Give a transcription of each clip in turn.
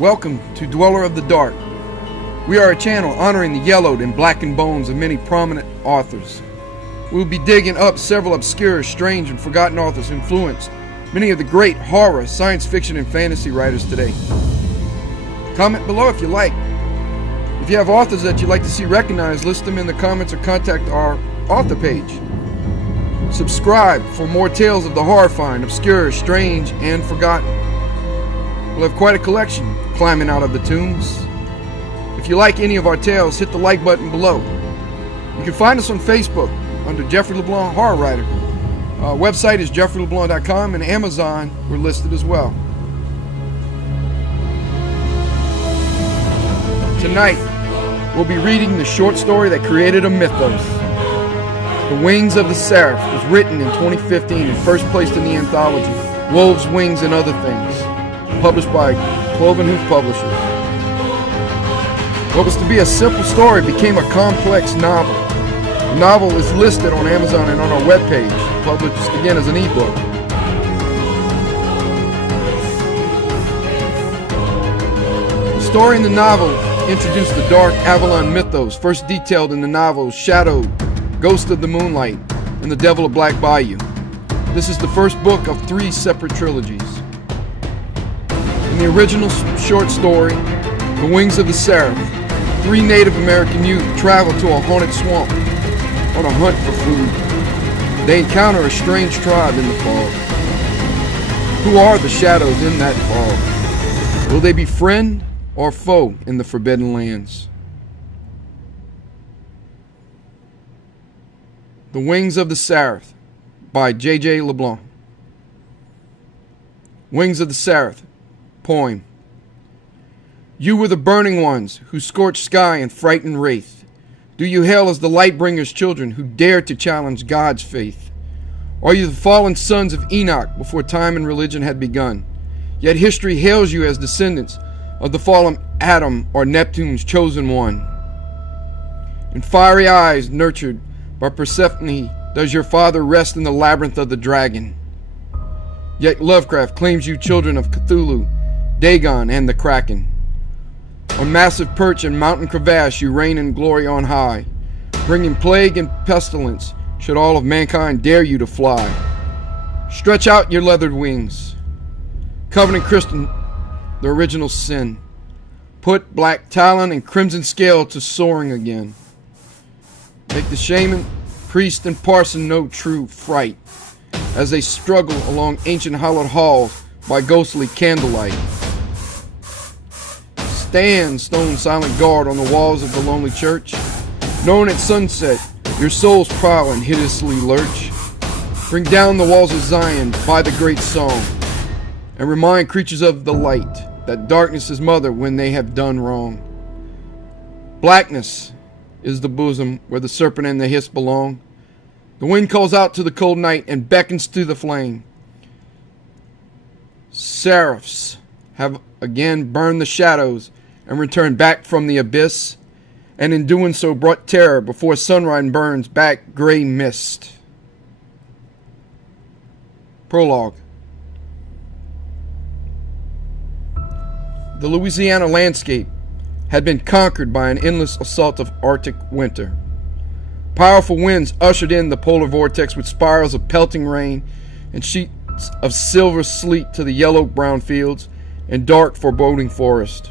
Welcome to Dweller of the Dark. We are a channel honoring the yellowed and blackened bones of many prominent authors. We will be digging up several obscure, strange, and forgotten authors who influenced many of the great horror, science fiction, and fantasy writers today. Comment below if you like. If you have authors that you'd like to see recognized, list them in the comments or contact our author page. Subscribe for more tales of the horrifying, obscure, strange, and forgotten. We'll have quite a collection climbing out of the tombs. If you like any of our tales, hit the like button below. You can find us on Facebook under Jeffrey LeBlanc Horror Writer. Our website is jeffreyleblanc.com, and Amazon we're listed as well. Tonight, we'll be reading the short story that created a mythos. The Wings of the Seraph was written in 2015 and first placed in the anthology Wolves, Wings, and Other Things, published by Cloven Hoof Publishers. What was to be a simple story became a complex novel. The novel is listed on Amazon and on our webpage, published again as an ebook. The story in the novel introduced the dark Avalon mythos, first detailed in the novels Shadow, Ghost of the Moonlight, and the Devil of Black Bayou. This is the first book of 3 separate trilogies. In the original short story, The Wings of the Seraph, 3 Native American youth travel to a haunted swamp on a hunt for food. They encounter a strange tribe in the fog. Who are the shadows in that fog? Will they be friend or foe in the Forbidden Lands? The Wings of the Seraph by J.J. LeBlanc. Wings of the Seraph. Poem. You were the burning ones who scorched sky and frightened wraith. Do you hail as the Lightbringer's children who dared to challenge God's faith? Are you the fallen sons of Enoch before time and religion had begun? Yet history hails you as descendants of the fallen Adam or Neptune's chosen one. In fiery eyes nurtured by Persephone does your father rest in the labyrinth of the dragon. Yet Lovecraft claims you children of Cthulhu, Dagon, and the Kraken. On massive perch and mountain crevasse you reign in glory on high, bringing plague and pestilence should all of mankind dare you to fly. Stretch out your leathered wings. Covenant Christian, the original sin. Put black talon and crimson scale to soaring again. Make the shaman, priest, and parson know true fright as they struggle along ancient hallowed halls by ghostly candlelight. Stand, stone silent guard on the walls of the lonely church. Known at sunset, your souls prowl and hideously lurch. Bring down the walls of Zion by the great song, and remind creatures of the light that darkness is mother when they have done wrong. Blackness is the bosom where the serpent and the hiss belong. The wind calls out to the cold night and beckons to the flame. Seraphs have again burned the shadows and returned back from the abyss, and in doing so brought terror before sunrise burns back gray mist. Prologue. The Louisiana landscape had been conquered by an endless assault of Arctic winter. Powerful winds ushered in the polar vortex with spirals of pelting rain and sheets of silver sleet to the yellow-brown fields and dark, foreboding forest.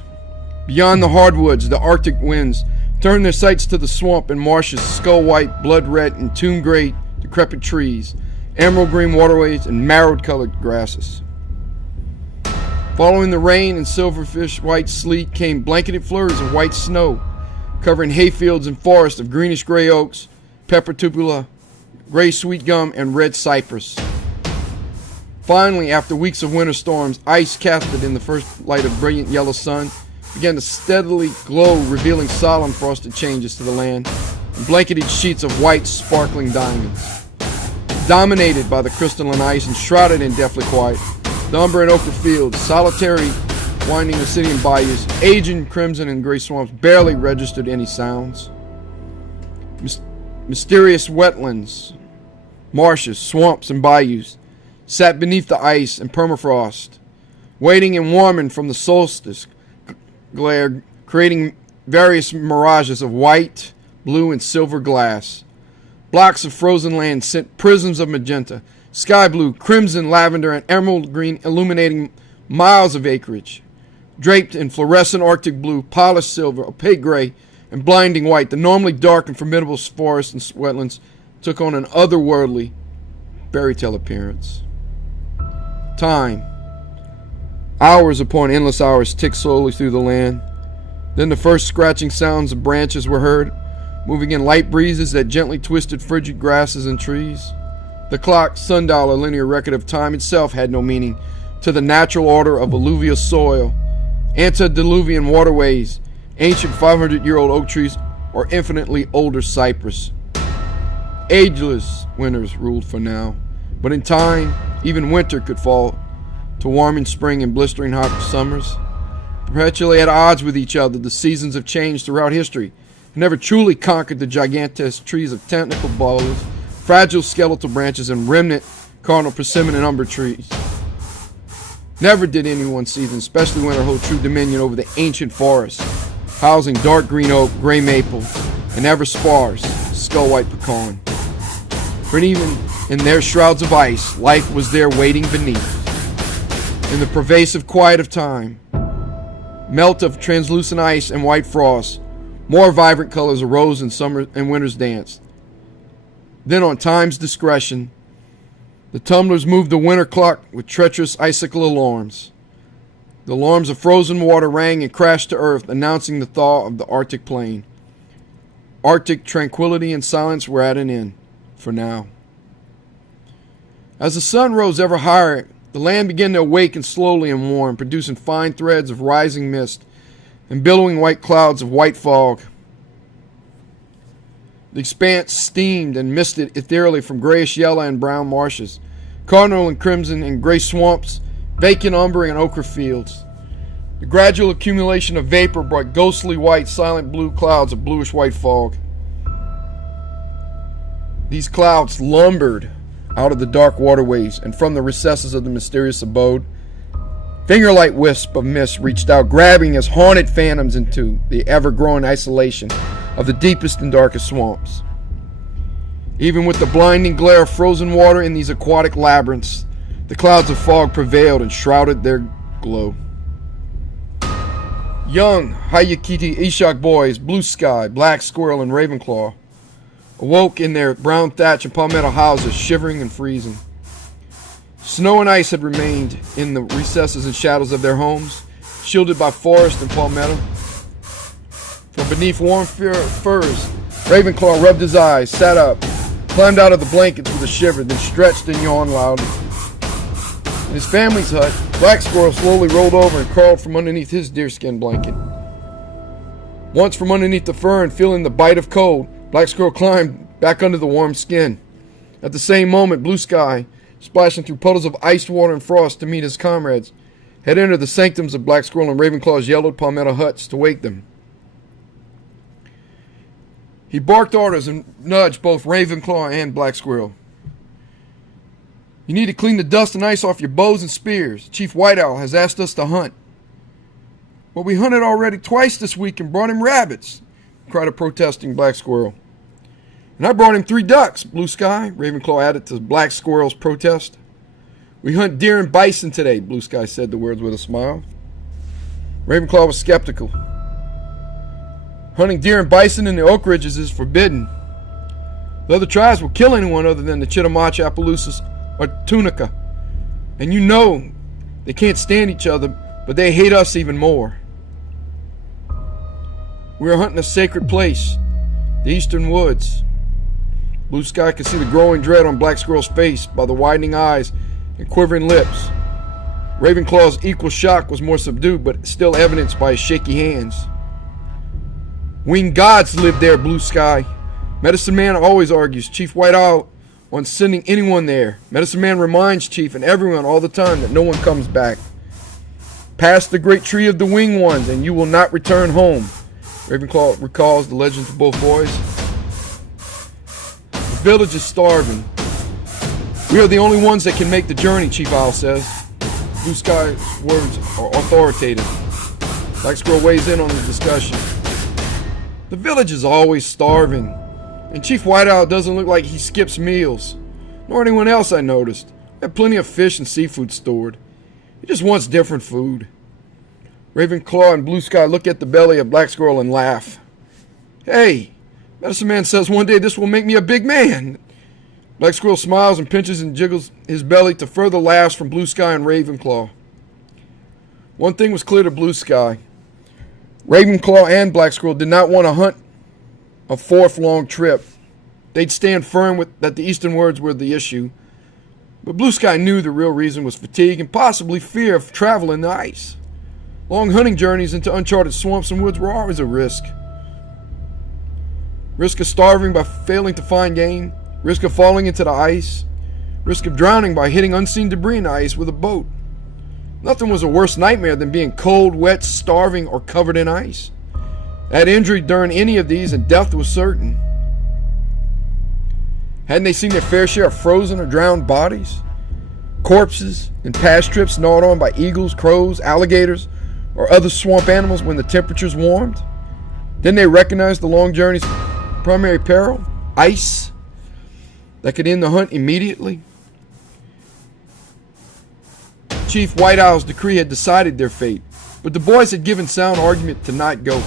Beyond the hardwoods, the Arctic winds turned their sights to the swamp and marshes, skull-white, blood-red, and tomb-gray, decrepit trees, emerald-green waterways, and marrow-colored grasses. Following the rain and silverfish-white sleet came blanketed flurries of white snow, covering hayfields and forests of greenish-gray oaks, pepper tupula, gray sweet gum, and red cypress. Finally, after weeks of winter storms, ice casted in the first light of brilliant yellow sun began to steadily glow, revealing solemn frosted changes to the land and blanketed sheets of white, sparkling diamonds. Dominated by the crystalline ice and shrouded in deathly quiet, the umber and ochre fields, solitary winding Obsidian bayous, aging crimson and gray swamps barely registered any sounds. Mysterious wetlands, marshes, swamps, and bayous sat beneath the ice and permafrost, waiting and warming from the solstice, glare, creating various mirages of white, blue, and silver glass. Blocks of frozen land sent prisms of magenta, sky blue, crimson, lavender, and emerald green, illuminating miles of acreage. Draped in fluorescent Arctic blue, polished silver, opaque gray, and blinding white, the normally dark and formidable forests and wetlands took on an otherworldly fairy tale appearance. Time. Hours upon endless hours ticked slowly through the land. Then the first scratching sounds of branches were heard, moving in light breezes that gently twisted frigid grasses and trees. The clock, sundial, a linear record of time itself, had no meaning to the natural order of alluvial soil, antediluvian waterways, ancient 500-year-old oak trees, or infinitely older cypress. Ageless winters ruled for now, but in time, even winter could fall to warming spring and blistering hot summers. Perpetually at odds with each other, the seasons have changed throughout history and never truly conquered the gigantesque trees of tentacle boughs, fragile skeletal branches, and remnant cardinal persimmon and umber trees. Never did anyone see them, especially winter, hold true dominion over the ancient forest, housing dark green oak, gray maple, and ever sparse skull-white pecan. For even in their shrouds of ice, life was there waiting beneath. In the pervasive quiet of time, melt of translucent ice and white frost, more vibrant colors arose in summer and winter's dance. Then on time's discretion, the tumblers moved the winter clock with treacherous icicle alarms. The alarms of frozen water rang and crashed to earth, announcing the thaw of the Arctic plain. Arctic tranquility and silence were at an end, for now. As the sun rose ever higher, the land began to awaken slowly and warm, producing fine threads of rising mist and billowing white clouds of white fog. The expanse steamed and misted ethereally from grayish yellow and brown marshes, cardinal and crimson and gray swamps, vacant umber and ochre fields. The gradual accumulation of vapor brought ghostly white, silent blue clouds of bluish white fog. These clouds lumbered out of the dark waterways, and from the recesses of the mysterious abode, finger-like wisps of mist reached out, grabbing as haunted phantoms into the ever-growing isolation of the deepest and darkest swamps. Even with the blinding glare of frozen water in these aquatic labyrinths, the clouds of fog prevailed and shrouded their glow. Young Hayakiti Ishak boys, Blue Sky, Black Squirrel, and Ravenclaw awoke in their brown thatch and palmetto houses, shivering and freezing. Snow and ice had remained in the recesses and shadows of their homes, shielded by forest and palmetto. From beneath warm furs, Ravenclaw rubbed his eyes, sat up, climbed out of the blankets with a shiver, then stretched and yawned loudly. In his family's hut, Black Squirrel slowly rolled over and crawled from underneath his deerskin blanket. Once from underneath the fur and feeling the bite of cold, Black Squirrel climbed back under the warm skin. At the same moment, Blue Sky, splashing through puddles of iced water and frost to meet his comrades, had entered the sanctums of Black Squirrel and Ravenclaw's yellowed palmetto huts to wake them. He barked orders and nudged both Ravenclaw and Black Squirrel. You need to clean the dust and ice off your bows and spears. Chief White Owl has asked us to hunt. Well, we hunted already twice this week and brought him rabbits, cried a protesting Black Squirrel. And I brought him 3 ducks, Blue Sky, Ravenclaw added to Black Squirrel's protest. We hunt deer and bison today, Blue Sky said the words with a smile. Ravenclaw was skeptical. Hunting deer and bison in the Oak Ridges is forbidden. The other tribes will kill anyone other than the Chitimacha, Appaloosas, or Tunica. And you know they can't stand each other, but they hate us even more. We are hunting a sacred place, the Eastern Woods. Blue Sky could see the growing dread on Black Squirrel's face by the widening eyes and quivering lips. Ravenclaw's equal shock was more subdued, but still evidenced by his shaky hands. Winged gods live there, Blue Sky. Medicine Man always argues Chief White Owl on sending anyone there. Medicine Man reminds Chief and everyone all the time that no one comes back. Past the great tree of the winged ones, and you will not return home. Ravenclaw recalls the legends of both boys. The village is starving. We are the only ones that can make the journey, Chief Owl says. Blue Sky's words are authoritative. Black Squirrel weighs in on the discussion. The village is always starving, and Chief White Owl doesn't look like he skips meals, nor anyone else I noticed. We have plenty of fish and seafood stored. He just wants different food. Ravenclaw and Blue Sky look at the belly of Black Squirrel and laugh. Hey, Medicine Man says one day this will make me a big man. Black Squirrel smiles and pinches and jiggles his belly to further laughs from Blue Sky and Ravenclaw. One thing was clear to Blue Sky. Ravenclaw and Black Squirrel did not want to hunt a fourth long trip. They'd stand firm that the Eastern Woods were the issue. But Blue Sky knew the real reason was fatigue and possibly fear of travel in the ice. Long hunting journeys into uncharted swamps and woods were always a risk. Risk of starving by failing to find game, risk of falling into the ice, risk of drowning by hitting unseen debris in the ice with a boat. Nothing was a worse nightmare than being cold, wet, starving, or covered in ice. Had injury during any of these, and death was certain. Hadn't they seen their fair share of frozen or drowned bodies? Corpses and past trips gnawed on by eagles, crows, alligators, or other swamp animals when the temperatures warmed? Didn't they recognize the long journey's primary peril? Ice that could end the hunt immediately? Chief White Owl's decree had decided their fate, but the boys had given sound argument to not go.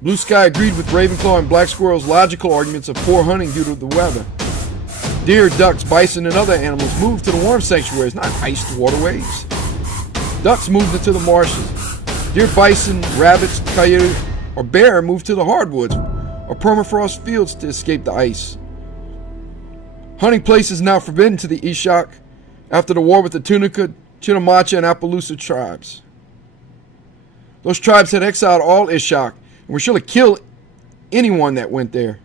Blue Sky agreed with Ravenclaw and Black Squirrel's logical arguments of poor hunting due to the weather. Deer, ducks, bison, and other animals moved to the warm sanctuaries, not iced waterways. Ducks moved into the marshes. Deer, bison, rabbits, coyote, or bear moved to the hardwoods or permafrost fields to escape the ice. Hunting places now forbidden to the Ishak after the war with the Tunica, Chitimacha, and Appaloosa tribes. Those tribes had exiled all Ishak and were sure to kill anyone that went there.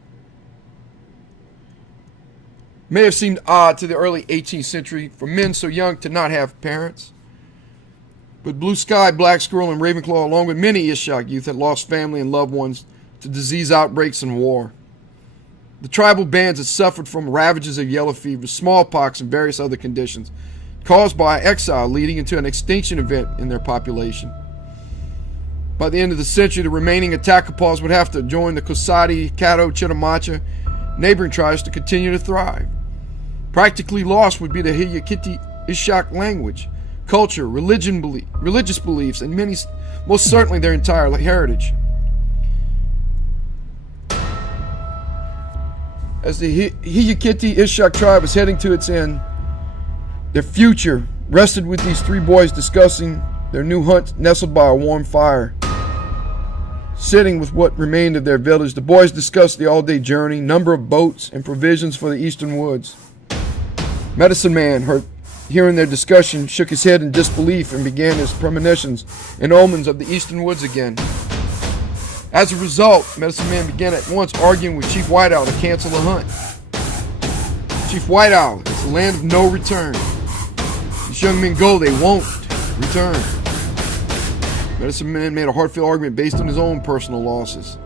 It may have seemed odd to the early 18th century for men so young to not have parents. But Blue Sky, Black Squirrel, and Ravenclaw, along with many Ishak youth, had lost family and loved ones to disease outbreaks and war. The tribal bands had suffered from ravages of yellow fever, smallpox, and various other conditions caused by exile, leading into an extinction event in their population. By the end of the century, the remaining Attakapaws would have to join the Cosati, Caddo, Chitimacha, neighboring tribes to continue to thrive. Practically lost would be the Hiyakiti Ishak language, culture, religious beliefs, and most certainly their entire heritage. As the Hiyakiti Ishak tribe was heading to its end, their future rested with these three boys discussing their new hunt nestled by a warm fire. Sitting with what remained of their village, the boys discussed the all-day journey, number of boats, and provisions for the eastern woods. Medicine Man, hearing their discussion, shook his head in disbelief and began his premonitions and omens of the eastern woods again. As a result, Medicine Man began at once arguing with Chief White Owl to cancel the hunt. Chief White Owl, it's a land of no return. These young men go, they won't return. Medicine Man made a heartfelt argument based on his own personal losses.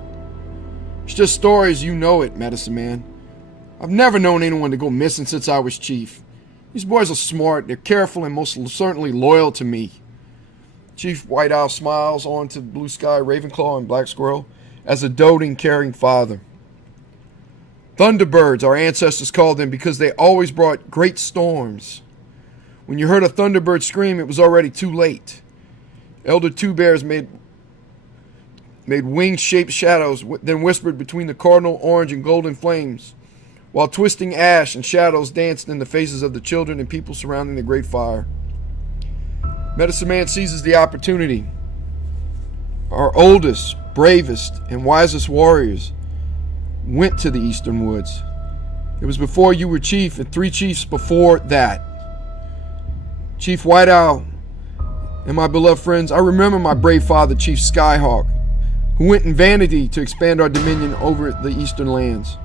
It's just stories, you know it, Medicine Man. I've never known anyone to go missing since I was chief. These boys are smart, they're careful, and most certainly loyal to me. Chief White Owl smiles on to Blue Sky, Ravenclaw, and Black Squirrel as a doting, caring father. Thunderbirds, our ancestors called them because they always brought great storms. When you heard a thunderbird scream, it was already too late. Elder Two Bears made wing-shaped shadows, then whispered between the cardinal orange and golden flames, while twisting ash and shadows danced in the faces of the children and people surrounding the great fire. Medicine Man seizes the opportunity. Our oldest, bravest, and wisest warriors went to the eastern woods. It was before you were chief and 3 chiefs before that. Chief White Owl and my beloved friends, I remember my brave father, Chief Skyhawk, who went in vanity to expand our dominion over the eastern lands.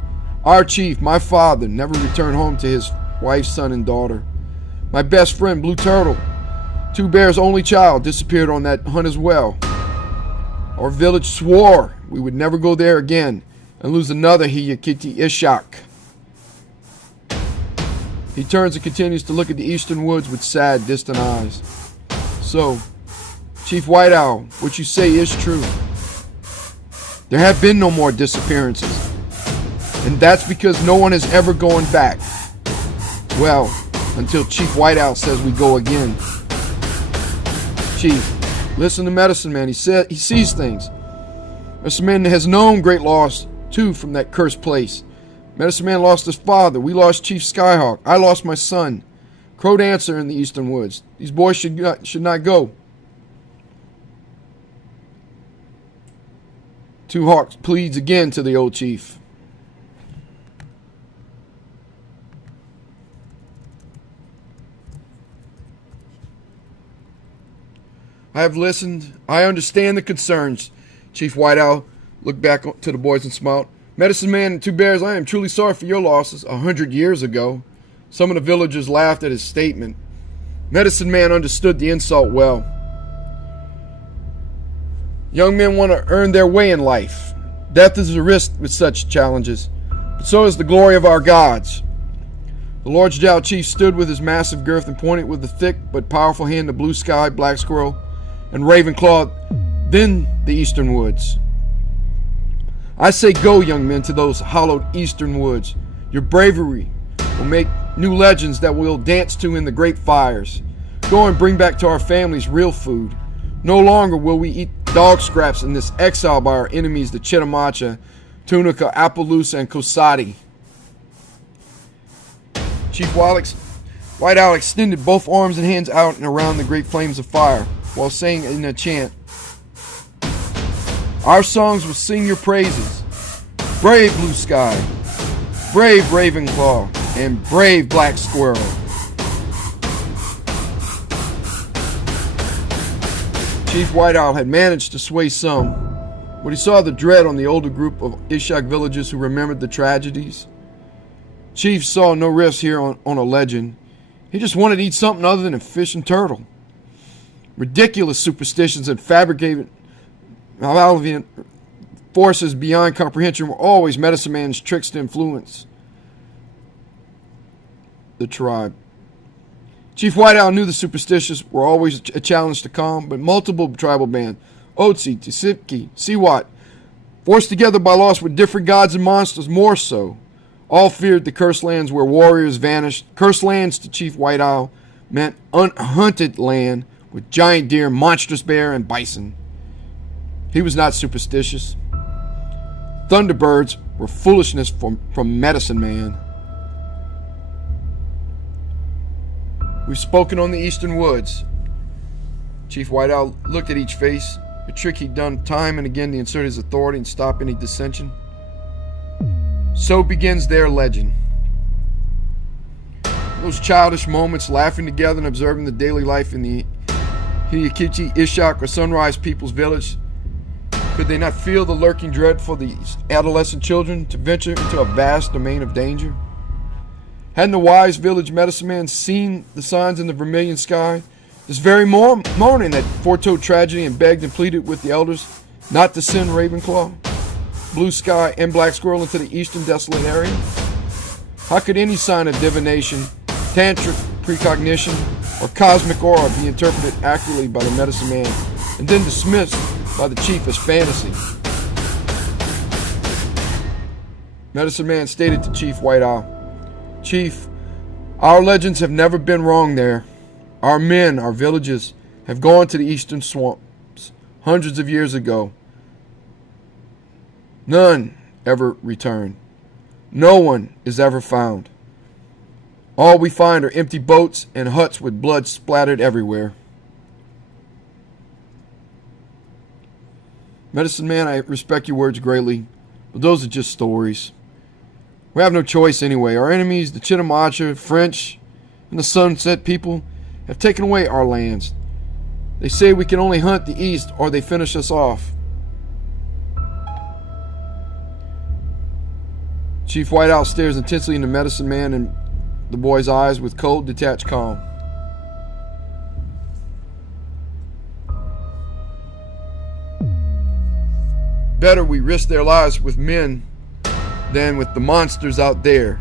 Our chief, my father, never returned home to his wife, son, and daughter. My best friend, Blue Turtle, Two Bears' only child, disappeared on that hunt as well. Our village swore we would never go there again and lose another Hiyakiti Ishak. He turns and continues to look at the eastern woods with sad, distant eyes. So, Chief White Owl, what you say is true. There have been no more disappearances. And that's because no one has ever gone back. Well, until Chief White Owl says we go again. Chief, listen to Medicine Man. He sees things. Medicine Man has known great loss, too, from that cursed place. Medicine Man lost his father. We lost Chief Skyhawk. I lost my son. Crow Dancer in the Eastern Woods. These boys should not go. Two Hawks pleads again to the old chief. I have listened. I understand the concerns. Chief White Owl looked back to the boys and smiled. Medicine Man and Two Bears, I am truly sorry for your losses 100 years ago. Some of the villagers laughed at his statement. Medicine Man understood the insult well. Young men want to earn their way in life. Death is a risk with such challenges, but so is the glory of our gods. The Lord's Jow Chief stood with his massive girth and pointed with a thick but powerful hand to Blue Sky, Black Squirrel, and Ravenclaw, then the Eastern Woods. I say go, young men, to those hallowed Eastern Woods. Your bravery will make new legends that we'll dance to in the great fires. Go and bring back to our families real food. No longer will we eat dog scraps in this exile by our enemies, the Chitamacha, Tunica, Appaloosa, and Kosati. Chief White Owl extended both arms and hands out and around the great flames of fire, while saying in a chant, our songs will sing your praises. Brave Blue Sky, brave Ravenclaw, and brave Black Squirrel. Chief White Owl had managed to sway some, but he saw the dread on the older group of Ishak villagers who remembered the tragedies. Chief saw no risk here on a legend. He just wanted to eat something other than a fish and turtle. Ridiculous superstitions and fabricated malevolent forces beyond comprehension were always Medicine Man's tricks to influence the tribe. Chief White Owl knew the superstitious were always a challenge to calm, but multiple tribal bands, Otzi, Tisipki, Siwat, forced together by loss with different gods and monsters more so, all feared the cursed lands where warriors vanished. Cursed lands to Chief White Owl meant unhunted land with giant deer, monstrous bear, and bison. He was not superstitious. Thunderbirds were foolishness from Medicine Man. We've spoken on the Eastern Woods. Chief White Owl looked at each face, a trick he'd done time and again to insert his authority and stop any dissension. So begins their legend. Those childish moments, laughing together and observing the daily life in the Hiyakichi, Ishak, or Sunrise People's Village. Could they not feel the lurking dread for these adolescent children to venture into a vast domain of danger? Hadn't the wise village medicine man seen the signs in the vermilion sky this very morning that foretold tragedy and begged and pleaded with the elders not to send Ravenclaw, Blue Sky, and Black Squirrel into the eastern desolate area? How could any sign of divination, tantric precognition, or cosmic aura be interpreted accurately by the medicine man and then dismissed by the chief as fantasy? Medicine Man stated to Chief White Owl, Chief, our legends have never been wrong there. Our men, our villages, have gone to the eastern swamps hundreds of years ago. None ever return. No one is ever found. All we find are empty boats and huts with blood splattered everywhere. Medicine Man, I respect your words greatly, but those are just stories. We have no choice anyway. Our enemies, the Chitamacha, French, and the Sunset people, have taken away our lands. They say we can only hunt the east or they finish us off. Chief White Owl stares intensely into Medicine Man and the boy's eyes with cold, detached calm. Better we risk their lives with men than with the monsters out there.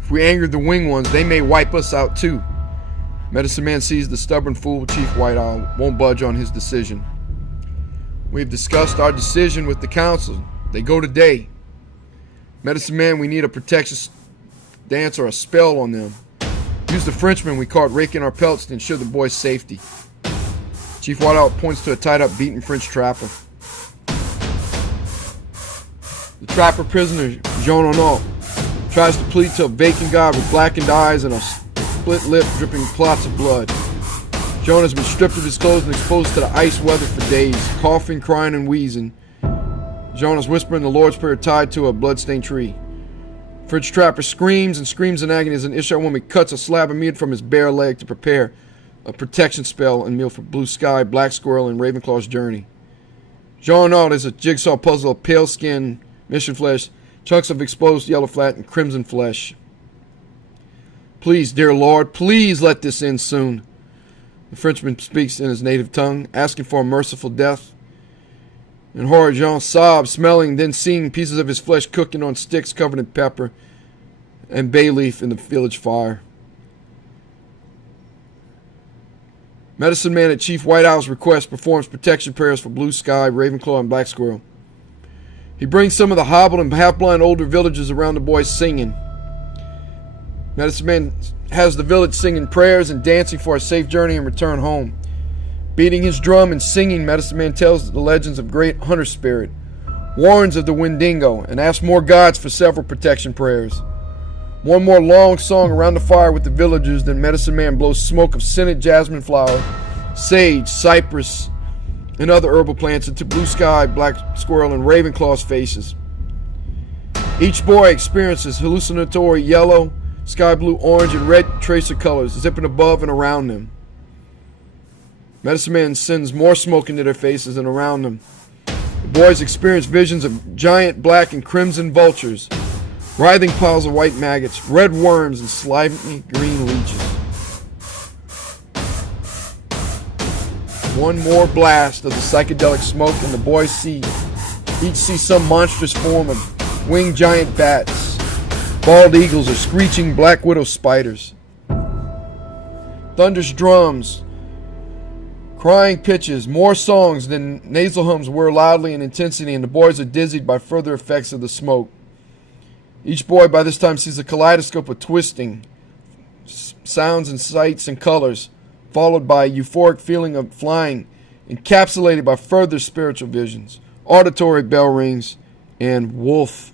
If we anger the winged ones, they may wipe us out too. Medicine Man sees the stubborn fool Chief White Owl won't budge on his decision. We have discussed our decision with the council. They go today. Medicine Man, we need a protection dance or a spell on them. Use the Frenchman we caught raking our pelts to ensure the boys' safety. Chief White Owl points to a tied-up, beaten French trapper. The trapper prisoner, Jean Arnault, tries to plead to a vacant god with blackened eyes and a split lip dripping clots of blood. Jean has been stripped of his clothes and exposed to the ice weather for days, coughing, crying, and wheezing. Jean is whispering the Lord's Prayer tied to a bloodstained tree. French trapper screams and screams in agony as an Ishar woman cuts a slab of meat from his bare leg to prepare a protection spell and meal for Blue Sky, Black Squirrel, and Ravenclaw's journey. Jean Arnault is a jigsaw puzzle of pale skin, mission flesh, chunks of exposed yellow fat, and crimson flesh. Please, dear Lord, please let this end soon. The Frenchman speaks in his native tongue, asking for a merciful death. In horror, Jean sobs, smelling, then seeing pieces of his flesh cooking on sticks covered in pepper and bay leaf in the village fire. Medicine Man at Chief White Owl's request performs protection prayers for Blue Sky, Ravenclaw, and Black Squirrel. He brings some of the hobbled and half-blind older villagers around the boys singing. Medicine Man has the village singing prayers and dancing for a safe journey and return home. Beating his drum and singing, Medicine Man tells the legends of great hunter spirit, warns of the Wendigo, and asks more gods for several protection prayers. One more long song around the fire with the villagers, then Medicine Man blows smoke of scented jasmine flower, sage, cypress, and other herbal plants into Blue Sky, Black Squirrel, and Ravenclaw's faces. Each boy experiences hallucinatory yellow, sky blue, orange, and red tracer colors zipping above and around them. Medicine Man sends more smoke into their faces and around them. The boys experience visions of giant black and crimson vultures, writhing piles of white maggots, red worms, and slimy green leeches. One more blast of the psychedelic smoke, and the boys each see some monstrous form of winged giant bats, bald eagles, or screeching black widow spiders. Thunderous drums, crying pitches, more songs than nasal hums whir loudly in intensity, and the boys are dizzied by further effects of the smoke. Each boy by this time sees a kaleidoscope of twisting sounds and sights and colors, followed by a euphoric feeling of flying, encapsulated by further spiritual visions, auditory bell rings, and wolf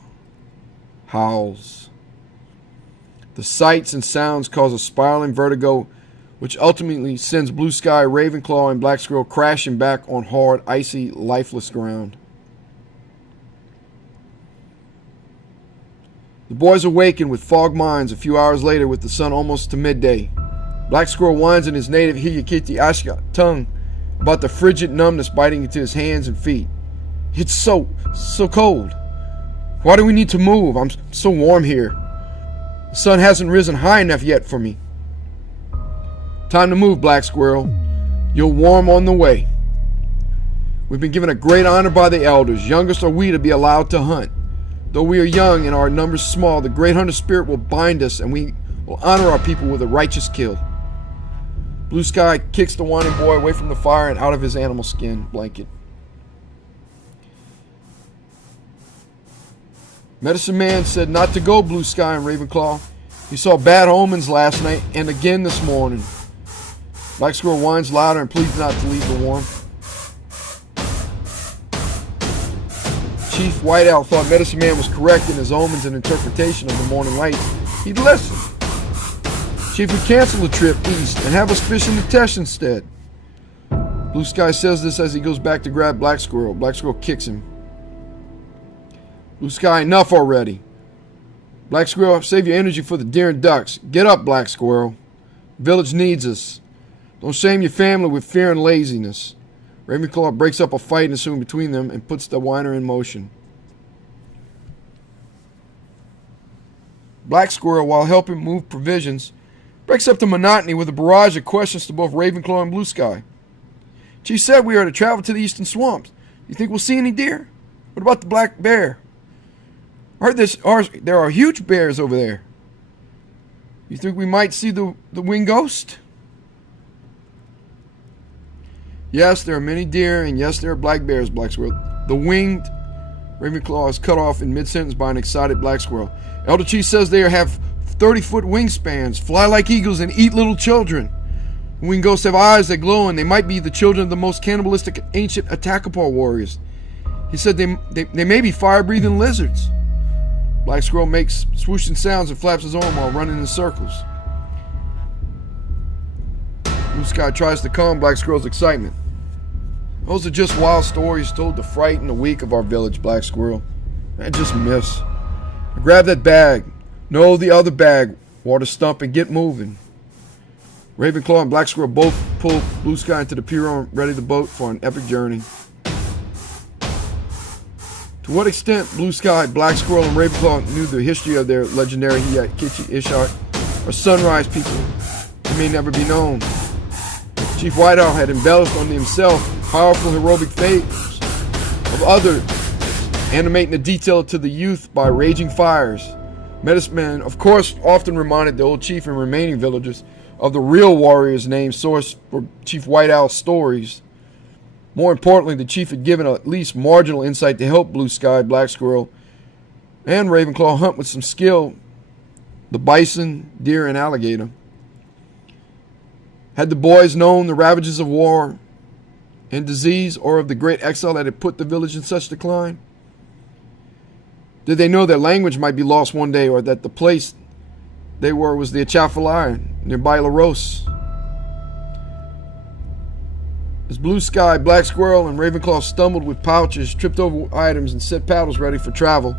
howls. The sights and sounds cause a spiraling vertigo, which ultimately sends Blue Sky, Ravenclaw, and Black Squirrel crashing back on hard, icy, lifeless ground. The boys awaken with fogged minds a few hours later with the sun almost to midday. Black Squirrel whines in his native Hiyakiti Ashka tongue about the frigid numbness biting into his hands and feet. It's so cold. Why do we need to move? I'm so warm here. The sun hasn't risen high enough yet for me. Time to move, Black Squirrel. You'll warm on the way. We've been given a great honor by the elders. Youngest are we to be allowed to hunt. Though we are young and our numbers small, the great hunter spirit will bind us, and we will honor our people with a righteous kill. Blue Sky kicks the whining boy away from the fire and out of his animal skin blanket. Medicine Man said not to go, Blue Sky and Ravenclaw. He saw bad omens last night and again this morning. Black Squirrel whines louder and pleads not to leave the warmth. Chief White Owl thought Medicine Man was correct in his omens and interpretation of the morning lights. He'd listen. Chief would cancel the trip east and have us fish in the Tesh instead. Blue Sky says this as he goes back to grab Black Squirrel. Black Squirrel kicks him. Blue Sky, enough already. Black Squirrel, save your energy for the deer and ducks. Get up, Black Squirrel. Village needs us. Don't shame your family with fear and laziness. Ravenclaw breaks up a fight ensuing between them and puts the whiner in motion. Black Squirrel, while helping move provisions, breaks up the monotony with a barrage of questions to both Ravenclaw and Blue Sky. Chief said we are to travel to the eastern swamps. Do you think we'll see any deer? What about the black bear? I heard there are huge bears over there. You think we might see the winged ghost? Yes, there are many deer, and yes, there are black bears, Black Squirrel. The winged Ravenclaw is cut off in mid-sentence by an excited Black Squirrel. Elder Chief says they have 30-foot wingspans, fly like eagles, and eat little children. Winged ghosts have eyes that glow, and they might be the children of the most cannibalistic ancient Attackapar warriors. He said they may be fire-breathing lizards. Black Squirrel makes swooshing sounds and flaps his arm while running in circles. Blue Sky tries to calm Black Squirrel's excitement. Those are just wild stories told to frighten the weak of our village, Black Squirrel. I just miss. Grab that bag. No, the other bag. Water Stump and get moving. Ravenclaw and Black Squirrel both pull Blue Sky into the pier and ready the boat for an epic journey. To what extent Blue Sky, Black Squirrel, and Ravenclaw knew the history of their legendary Hiyakichi Ishak or sunrise people, it may never be known. Chief White Owl had embellished on himself powerful heroic fables of others, animating the detail to the youth by raging fires. Medicine Man, of course, often reminded the old chief and remaining villagers of the real warrior's name source for Chief White Owl's stories. More importantly, the chief had given at least marginal insight to help Blue Sky, Black Squirrel, and Ravenclaw hunt with some skill the bison, deer, and alligator. Had the boys known the ravages of war and disease, or of the great exile that had put the village in such decline? Did they know that language might be lost one day, or that the place they were was the Atchafalaya, nearby La Rose? As Blue Sky, Black Squirrel, and Ravenclaw stumbled with pouches, tripped over items, and set paddles ready for travel,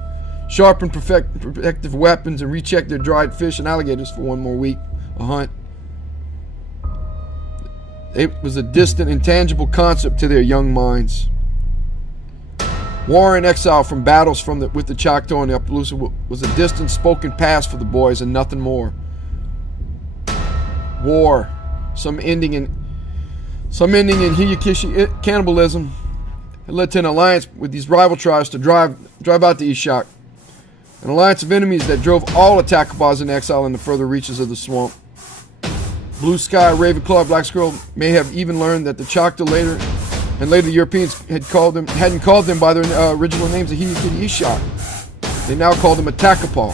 sharpened protective weapons, and rechecked their dried fish and alligators for one more week a hunt, it was a distant, intangible concept to their young minds. War and exile from battles with the Choctaw and the Appaloosa was a distant spoken past for the boys and nothing more. War, some ending in Hiyakishi cannibalism, had led to an alliance with these rival tribes to drive out the Ishak. An alliance of enemies that drove all Attackabars in exile in the further reaches of the swamp. Blue Sky, Ravenclaw, Black Squirrel may have even learned that the Choctaw later the Europeans hadn't called them by their original names of Hiyakichi Ishak. They now called them Attackapar,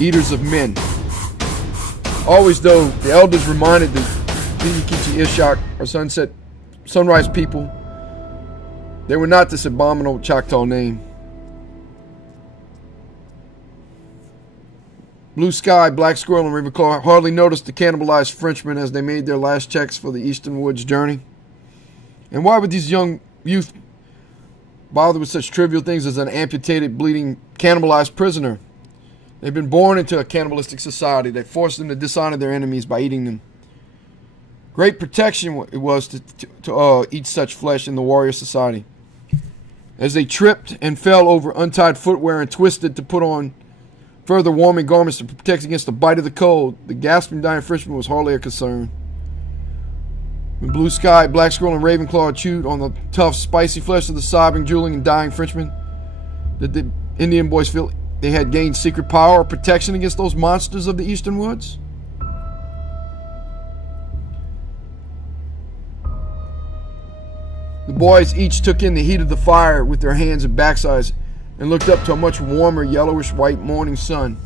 eaters of men. Always, though, the elders reminded the Hiyakichi Ishak, or sunrise people, they were not this abominable Choctaw name. Blue Sky, Black Squirrel, and Ravenclaw hardly noticed the cannibalized Frenchmen as they made their last checks for the Eastern Woods journey. And why would these young youth bother with such trivial things as an amputated, bleeding, cannibalized prisoner? They've been born into a cannibalistic society that forced them to dishonor their enemies by eating them. Great protection it was to eat such flesh in the warrior society. As they tripped and fell over untied footwear and twisted to put on further warming garments to protect against the bite of the cold, the gasping, dying Frenchman was hardly a concern. When Blue Sky, Black Squirrel, and Ravenclaw chewed on the tough, spicy flesh of the sobbing, drooling, and dying Frenchman, did the Indian boys feel they had gained secret power or protection against those monsters of the Eastern Woods? The boys each took in the heat of the fire with their hands and backsides and looked up to a much warmer, yellowish white morning sun.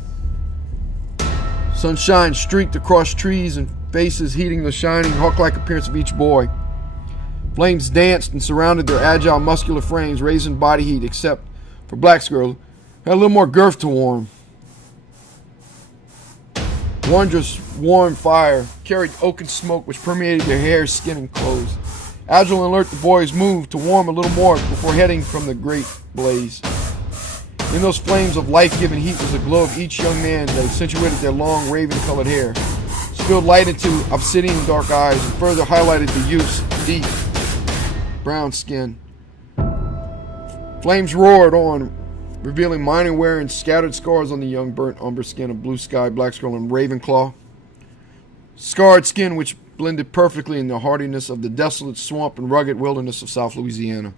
Sunshine streaked across trees and faces, heating the shining, hawk-like appearance of each boy. Flames danced and surrounded their agile, muscular frames, raising body heat, except for Black Squirrel, who had a little more girth to warm. Wondrous, warm fire carried oaken smoke which permeated their hair, skin, and clothes. Agile and alert, the boys moved to warm a little more before heading from the great blaze. In those flames of life-giving heat was the glow of each young man that accentuated their long, raven-colored hair, spilled light into obsidian dark eyes, and further highlighted the youth's deep brown skin. Flames roared on, revealing minor wear and scattered scars on the young burnt umber skin of Blue Sky, Black Squirrel, and Ravenclaw. Scarred skin which blended perfectly in the hardiness of the desolate swamp and rugged wilderness of South Louisiana.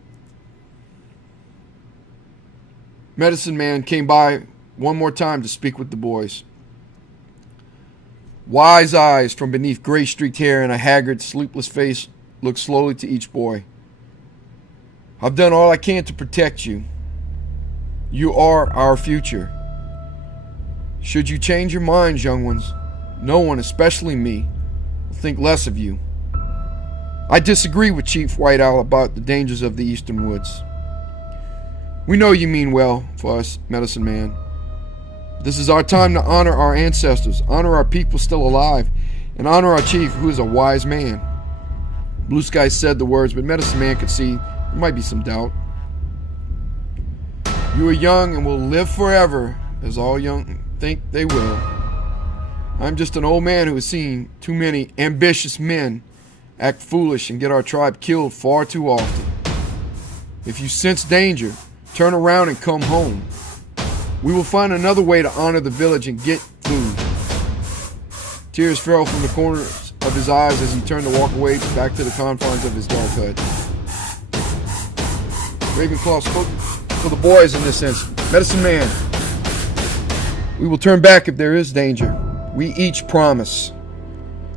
Medicine Man came by one more time to speak with the boys. Wise eyes from beneath gray-streaked hair and a haggard, sleepless face looked slowly to each boy. I've done all I can to protect you. You are our future. Should you change your minds, young ones, no one, especially me, will think less of you. I disagree with Chief White Owl about the dangers of the eastern woods. We know you mean well for us, Medicine Man. This is our time to honor our ancestors, honor our people still alive, and honor our chief, who is a wise man. Blue Sky said the words, but Medicine Man could see there might be some doubt. You are young and will live forever, as all young think they will. I'm just an old man who has seen too many ambitious men act foolish and get our tribe killed far too often. If you sense danger, turn around and come home. We will find another way to honor the village and get food. Tears fell from the corners of his eyes as he turned to walk away back to the confines of his dark hut. Ravenclaw spoke for the boys in this instance. Medicine Man, we will turn back if there is danger. We each promise.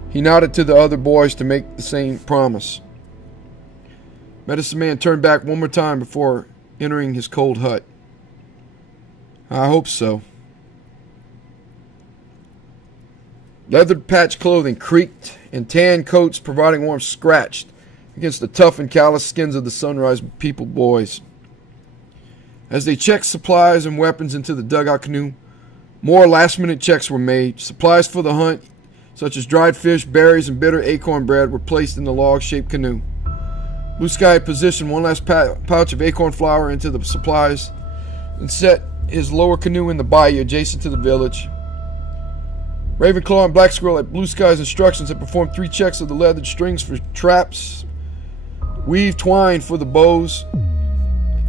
He nodded to the other boys to make the same promise. Medicine Man turned back one more time before entering his cold hut. I hope so. Leathered patched clothing creaked, and tan coats providing warmth scratched against the tough and callous skins of the Sunrise People boys. As they checked supplies and weapons into the dugout canoe, more last-minute checks were made. Supplies for the hunt, such as dried fish, berries, and bitter acorn bread, were placed in the log-shaped canoe. Blue Sky positioned one last pouch of acorn flour into the supplies and set his lower canoe in the bayou adjacent to the village. Ravenclaw and Black Squirrel, at Blue Sky's instructions, had performed 3 checks of the leathered strings for traps, weave twine for the bows,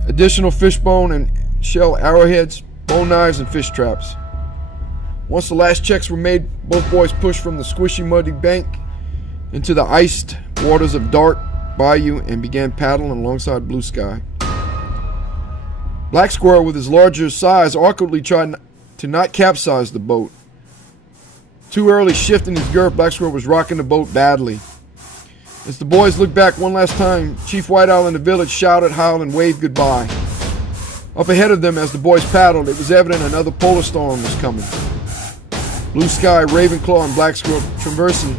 additional fishbone and shell arrowheads, bone knives, and fish traps. Once the last checks were made, both boys pushed from the squishy muddy bank into the iced waters of dark bayou and began paddling alongside Blue Sky. Black Squirrel, with his larger size, awkwardly tried to not capsize the boat. Too early shifting his girth, Black Squirrel was rocking the boat badly. As the boys looked back one last time, Chief White Owl in the village shouted, howled, and waved goodbye. Up ahead of them, as the boys paddled, it was evident another polar storm was coming. Blue Sky, Ravenclaw, and Black Squirrel, traversing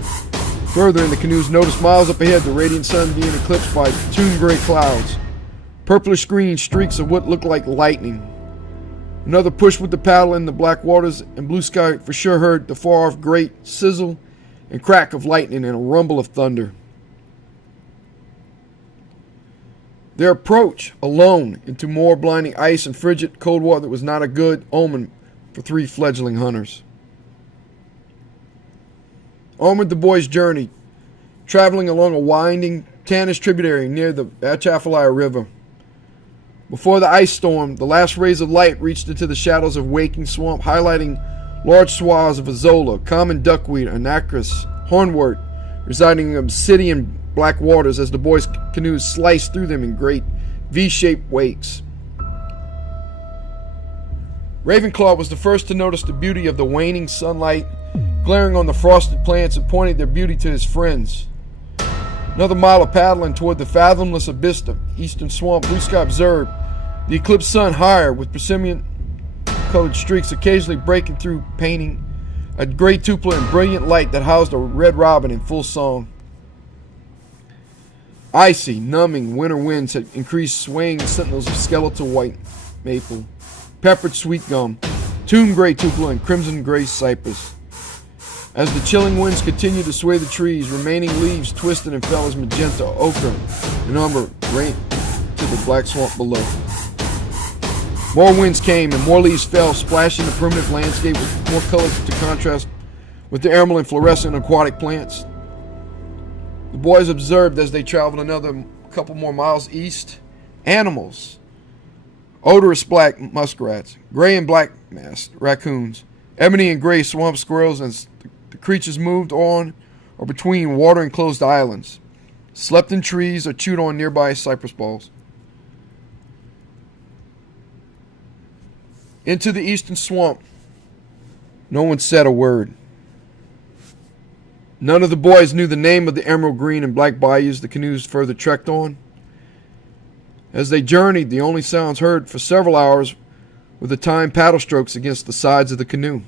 further in the canoes, noticed miles up ahead the radiant sun being eclipsed by tomb gray clouds, purplish green streaks of what looked like lightning. Another push with the paddle in the black waters, and Blue Sky for sure heard the far-off great sizzle and crack of lightning and a rumble of thunder. Their approach, alone, into more blinding ice and frigid cold water was not a good omen for 3 fledgling hunters. Onward the boys journeyed, traveling along a winding, tannish tributary near the Atchafalaya River. Before the ice storm, the last rays of light reached into the shadows of waking swamp, highlighting large swaths of azolla, common duckweed, anacris, hornwort, residing in obsidian black waters as the boys' canoes sliced through them in great V-shaped wakes. Ravenclaw was the first to notice the beauty of the waning sunlight glaring on the frosted plants and pointed their beauty to his friends. Another mile of paddling toward the fathomless abyss of eastern swamp, Blue Sky observed the eclipsed sun higher, with persimmon-colored streaks occasionally breaking through, painting a gray tupela in brilliant light that housed a red robin in full song. Icy, numbing winter winds had increased, swaying sentinels of skeletal white maple, peppered sweet gum, tomb gray tupela, and crimson gray cypress. As the chilling winds continued to sway the trees, remaining leaves twisted and fell as magenta, ochre, and umber rained to the black swamp below. More winds came and more leaves fell, splashing the primitive landscape with more colors to contrast with the emerald and fluorescent aquatic plants. The boys observed as they traveled another couple more miles east, animals, odorous black muskrats, gray and black masked raccoons, ebony and gray swamp squirrels, and the creatures moved on or between water-enclosed islands, slept in trees, or chewed on nearby cypress balls. Into the eastern swamp, no one said a word. None of the boys knew the name of the emerald green and black bayous the canoes further trekked on. As they journeyed, the only sounds heard for several hours were the timed paddle strokes against the sides of the canoe.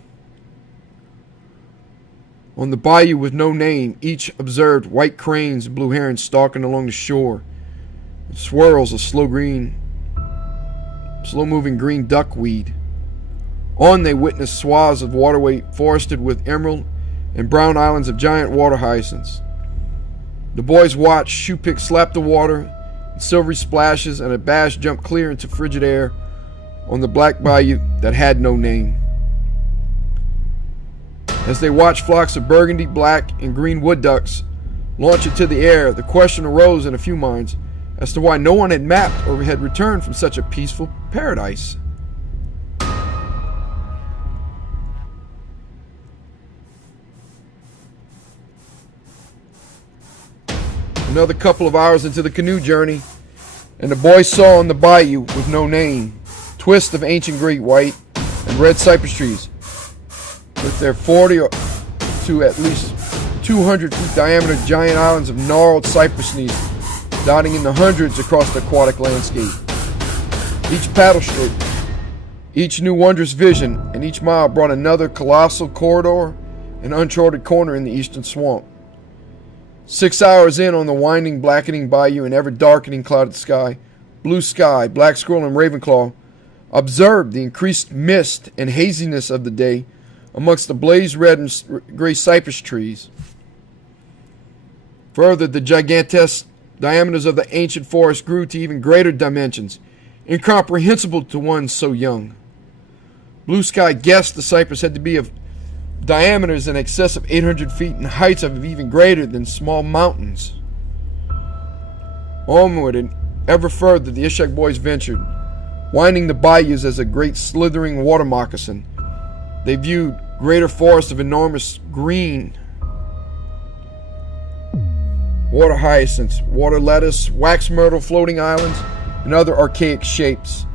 On the bayou with no name, each observed white cranes and blue herons stalking along the shore, and swirls of slow-moving green duckweed. On they witnessed swaths of waterway forested with emerald and brown islands of giant water hyacinths. The boys watched shoe-picks slap the water in silvery splashes, and a bass jump clear into frigid air on the black bayou that had no name. As they watched flocks of burgundy, black, and green wood ducks launch into the air, the question arose in a few minds as to why no one had mapped or had returned from such a peaceful paradise. Another couple of hours into the canoe journey, and the boys saw on the bayou with no name twists of ancient great white and red cypress trees with their 40 to at least 200 feet diameter giant islands of gnarled cypress knees dotting in the hundreds across the aquatic landscape. Each paddle stroke, each new wondrous vision, and each mile brought another colossal corridor and uncharted corner in the eastern swamp. 6 hours in on the winding, blackening bayou and ever-darkening clouded sky, Blue Sky, Black Squirrel, and Ravenclaw observed the increased mist and haziness of the day amongst the blaze red and gray cypress trees. Further, the gigantesque diameters of the ancient forest grew to even greater dimensions, incomprehensible to one so young. Blue Sky guessed the cypress had to be of diameters in excess of 800 feet and heights of even greater than small mountains. Onward and ever further the Ishak boys ventured, winding the bayous as a great slithering water moccasin. They viewed greater forests of enormous green, water hyacinths, water lettuce, wax myrtle, floating islands, and other archaic shapes.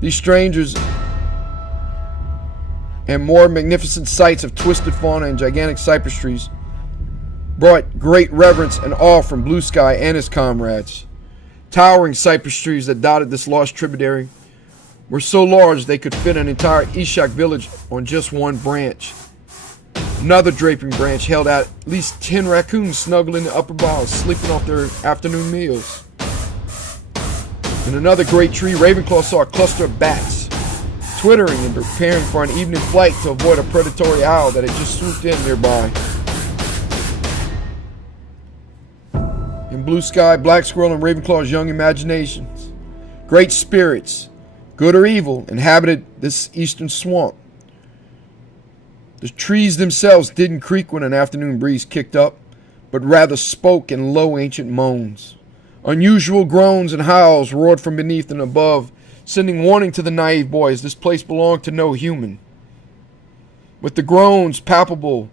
These strangers and more magnificent sights of twisted fauna and gigantic cypress trees brought great reverence and awe from Blue Sky and his comrades. Towering cypress trees that dotted this lost tributary were so large they could fit an entire Ishak village on just one branch. Another draping branch held out at least 10 raccoons snuggled in the upper boughs, sleeping off their afternoon meals. In another great tree, Ravenclaw saw a cluster of bats, twittering and preparing for an evening flight to avoid a predatory owl that had just swooped in nearby. In Blue Sky, Black Squirrel, and Ravenclaw's young imaginations, great spirits, good or evil, inhabited this eastern swamp. The trees themselves didn't creak when an afternoon breeze kicked up, but rather spoke in low ancient moans. Unusual groans and howls roared from beneath and above, sending warning to the naive boys this place belonged to no human. With the groans palpable,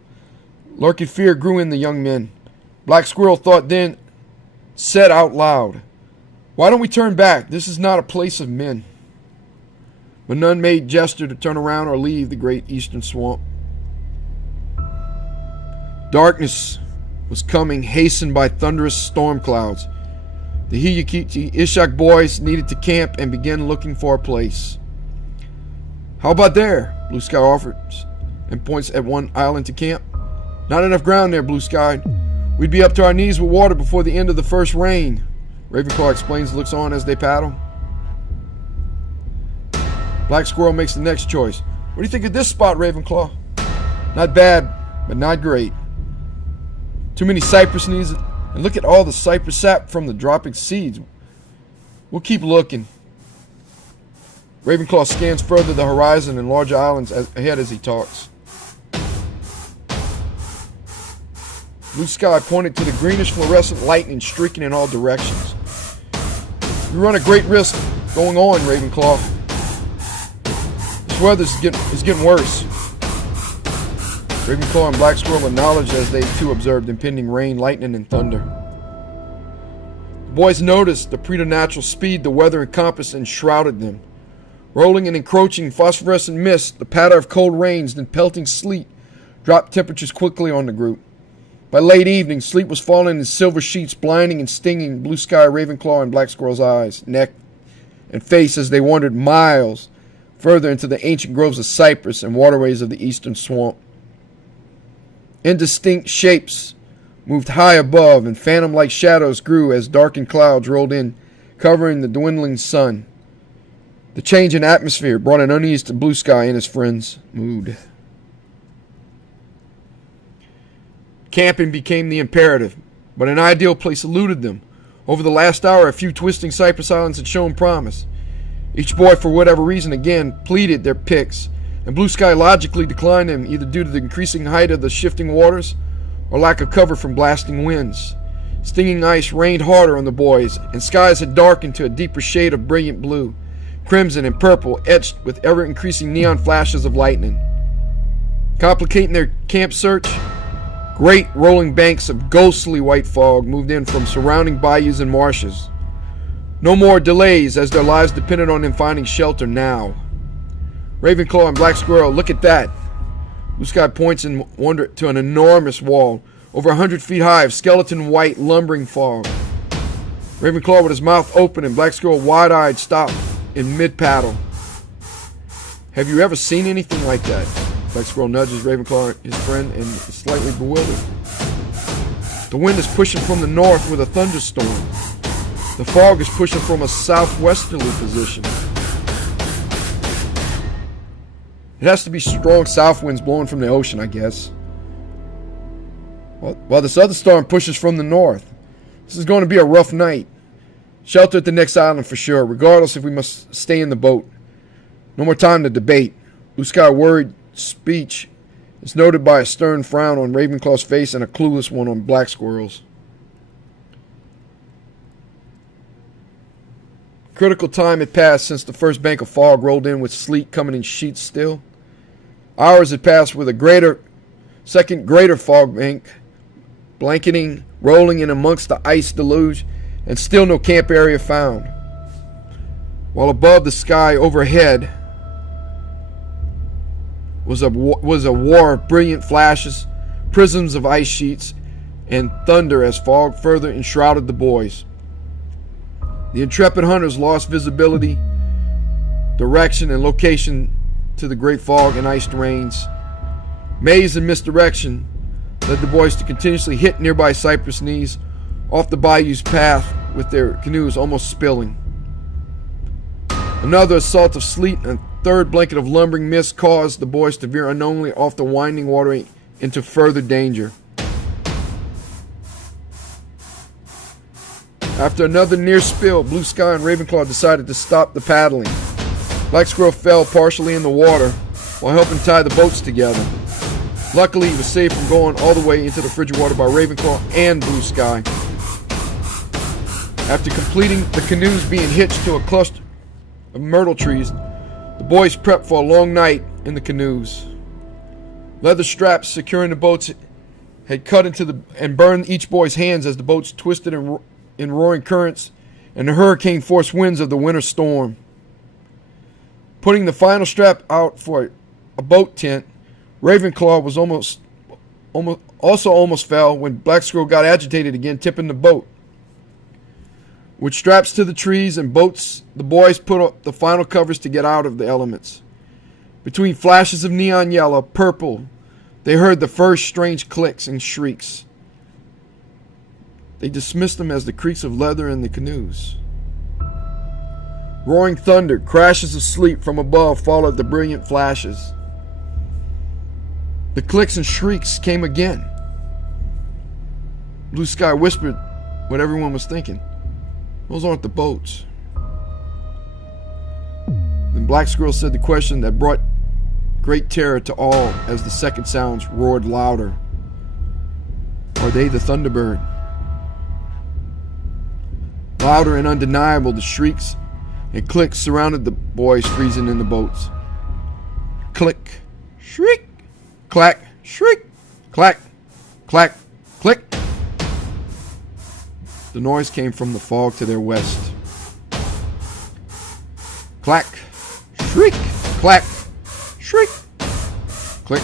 lurking fear grew in the young men. Black Squirrel thought then, said out loud, "Why don't we turn back? This is not a place of men." But none made gesture to turn around or leave the great eastern swamp. Darkness was coming, hastened by thunderous storm clouds. The Hiyakiti Ishak boys needed to camp and begin looking for a place. "How about there?" Blue Sky offers and points at one island to camp. "Not enough ground there, Blue Sky. We'd be up to our knees with water before the end of the first rain," Ravenclaw explains, looks on as they paddle. Black Squirrel makes the next choice. "What do you think of this spot, Ravenclaw?" "Not bad, but not great. Too many cypress knees, and look at all the cypress sap from the dropping seeds. We'll keep looking." Ravenclaw scans further the horizon and larger islands ahead as he talks. Blue Sky pointed to the greenish fluorescent lightning streaking in all directions. "You run a great risk going on, Ravenclaw. This weather is getting worse." Ravenclaw and Black Squirrel acknowledged as they too observed impending rain, lightning, and thunder. The boys noticed the preternatural speed the weather encompassed and shrouded them. Rolling and encroaching phosphorescent mist, the patter of cold rains, then pelting sleet dropped temperatures quickly on the group. By late evening, sleep was falling in silver sheets, blinding and stinging Blue Sky, Ravenclaw, and Black Squirrel's eyes, neck, and face as they wandered miles further into the ancient groves of cypress and waterways of the eastern swamp. Indistinct shapes moved high above, and phantom-like shadows grew as darkened clouds rolled in, covering the dwindling sun. The change in atmosphere brought an unease to Blue Sky and his friends' mood. Camping became the imperative, but an ideal place eluded them. Over the last hour, a few twisting cypress islands had shown promise. Each boy, for whatever reason, again pleaded their picks, and Blue Sky logically declined them, either due to the increasing height of the shifting waters or lack of cover from blasting winds. Stinging ice rained harder on the boys, and skies had darkened to a deeper shade of brilliant blue, crimson and purple, etched with ever-increasing neon flashes of lightning. Complicating their camp search, great rolling banks of ghostly white fog moved in from surrounding bayous and marshes. No more delays, as their lives depended on them finding shelter now. Ravenclaw and Black Squirrel, look at that. Blue Sky points in wonder to an enormous wall, over 100 feet high, of skeleton white lumbering fog. Ravenclaw, with his mouth open, and Black Squirrel wide-eyed, stopped in mid-paddle. Have you ever seen anything like that? Black Squirrel nudges Ravenclaw, his friend, and is slightly bewildered. The wind is pushing from the north with a thunderstorm. The fog is pushing from a southwesterly position. It has to be strong south winds blowing from the ocean, I guess. While this other storm pushes from the north. This is going to be a rough night. Shelter at the next island for sure, regardless if we must stay in the boat. No more time to debate. Blue Sky worried speech is noted by a stern frown on Ravenclaw's face and a clueless one on Black Squirrel's. Critical time had passed since the first bank of fog rolled in with sleet coming in sheets still. Hours had passed with a second greater fog bank blanketing, rolling in amongst the ice deluge, and still no camp area found. While above the sky overhead was a war of brilliant flashes, prisms of ice sheets, and thunder as fog further enshrouded the boys. The intrepid hunters lost visibility, direction, and location to the great fog and iced rains. Maze and misdirection led the boys to continuously hit nearby cypress knees off the bayou's path with their canoes almost spilling. Another assault of sleet and a third blanket of lumbering mist caused the boys to veer unknowingly off the winding waterway into further danger. After another near spill, Blue Sky and Ravenclaw decided to stop the paddling. Black Squirrel fell partially in the water while helping tie the boats together. Luckily, he was saved from going all the way into the frigid water by Ravenclaw and Blue Sky. After completing the canoes being hitched to a cluster of myrtle trees, the boys prepped for a long night in the canoes. Leather straps securing the boats had cut into and burned each boy's hands as the boats twisted in roaring currents and the hurricane-force winds of the winter storm. Putting the final strap out for a boat tent, Ravenclaw was almost fell when Black Squirrel got agitated again, tipping the boat. With straps to the trees and boats, the boys put up the final covers to get out of the elements. Between flashes of neon yellow, purple, they heard the first strange clicks and shrieks. They dismissed them as the creaks of leather in the canoes. Roaring thunder, crashes of sleet from above followed the brilliant flashes. The clicks and shrieks came again. Blue Sky whispered what everyone was thinking. Those aren't the boats. Then Black Squirrel said the question that brought great terror to all as the second sounds roared louder. Are they the Thunderbird? Louder and undeniable, the shrieks and clicks surrounded the boys freezing in the boats. Click, shriek, clack, shriek, clack, clack, click. The noise came from the fog to their west. Clack, shriek, clack, shriek, click,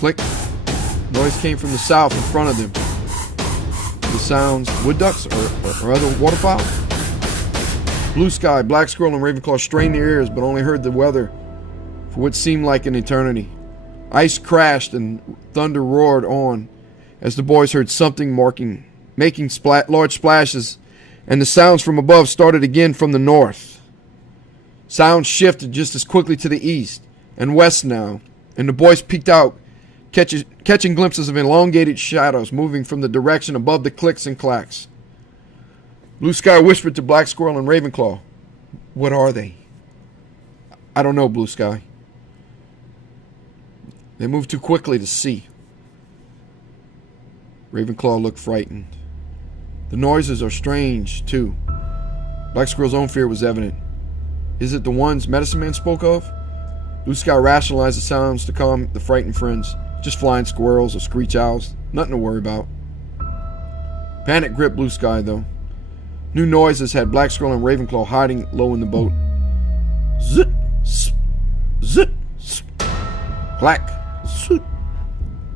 click. Noise noise came from the south in front of them. The sounds, wood ducks or other waterfowl? Blue Sky, Black Squirrel, and Ravenclaw strained their ears, but only heard the weather for what seemed like an eternity. Ice crashed and thunder roared on as the boys heard something making large splashes, and the sounds from above started again from the north. Sounds shifted just as quickly to the east and west now, and the boys peeked out, catching glimpses of elongated shadows moving from the direction above the clicks and clacks. Blue Sky whispered to Black Squirrel and Ravenclaw, "What are they?" "I don't know, Blue Sky." They moved too quickly to see. Ravenclaw looked frightened. The noises are strange, too. Black Squirrel's own fear was evident. Is it the ones Medicine Man spoke of? Blue Sky rationalized the sounds to calm the frightened friends. Just flying squirrels or screech owls. Nothing to worry about. Panic gripped Blue Sky, though. New noises had Black Squirrel and Ravenclaw hiding low in the boat. Zit, sp, zit, sp, clack, zoot,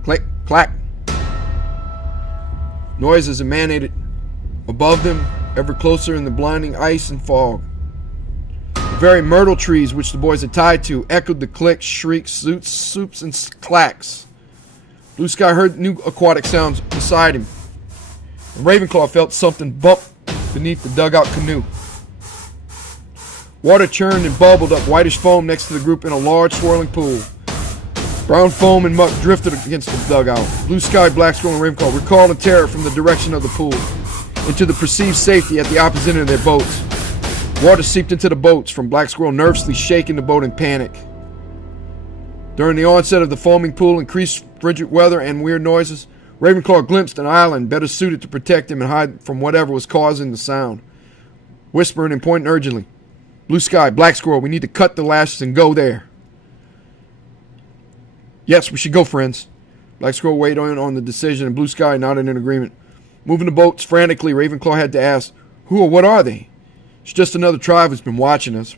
click, clack. Noises emanated above them, ever closer in the blinding ice and fog. The very myrtle trees which the boys had tied to echoed the clicks, shrieks, zoots, swoops, and clacks. Blue Sky heard new aquatic sounds beside him, and Ravenclaw felt something bump beneath the dugout canoe. Water churned and bubbled up whitish foam next to the group in a large swirling pool. Brown foam and muck drifted against the dugout. Blue Sky, Black Squirrel, and Ravenclaw recoiled in terror from the direction of the pool, into the perceived safety at the opposite end of their boats. Water seeped into the boats, from Black Squirrel nervously shaking the boat in panic. During the onset of the foaming pool, increased frigid weather, and weird noises, Ravenclaw glimpsed an island better suited to protect him and hide from whatever was causing the sound. Whispering and pointing urgently, "Blue Sky, Black Squirrel, we need to cut the lashes and go there." "Yes, we should go, friends." Black Squirrel weighed on the decision, and Blue Sky nodded in agreement. Moving the boats frantically, Ravenclaw had to ask, "Who or what are they?" "It's just another tribe who's been watching us.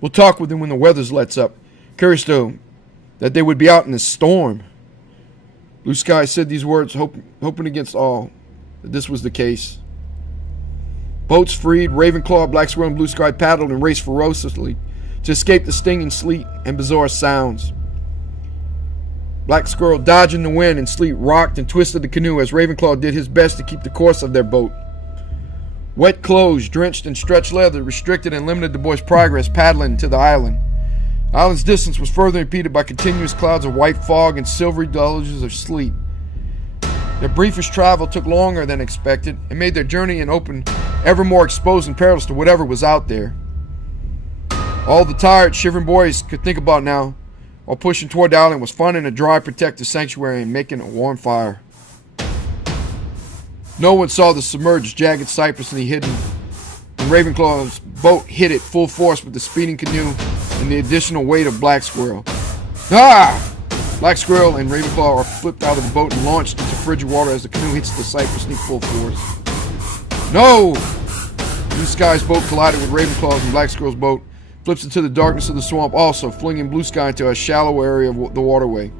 We'll talk with them when the weather lets up. Curious, though, that they would be out in this storm." Blue Sky said these words, hoping against all that this was the case. Boats freed, Ravenclaw, Black Squirrel, and Blue Sky paddled and raced ferociously to escape the stinging sleet and bizarre sounds. Black Squirrel, dodging the wind and sleet, rocked and twisted the canoe as Ravenclaw did his best to keep the course of their boat. Wet clothes, drenched in stretched leather, restricted and limited the boys' progress paddling to the island. The island's distance was further impeded by continuous clouds of white fog and silvery deluges of sleet. Their briefest travel took longer than expected and made their journey in open ever more exposed and perilous to whatever was out there. All the tired, shivering boys could think about now, while pushing toward the island, was finding a dry, protected sanctuary and making a warm fire. No one saw the submerged, jagged cypress in the hidden, and Ravenclaw's boat hit it full force with the speeding canoe and the additional weight of Black Squirrel. Ah! Black Squirrel and Ravenclaw are flipped out of the boat and launched into frigid water as the canoe hits the cypress knee full force. No! Blue Sky's boat collided with Ravenclaw's and Black Squirrel's boat, flips into the darkness of the swamp also, flinging Blue Sky into a shallow area of the waterway.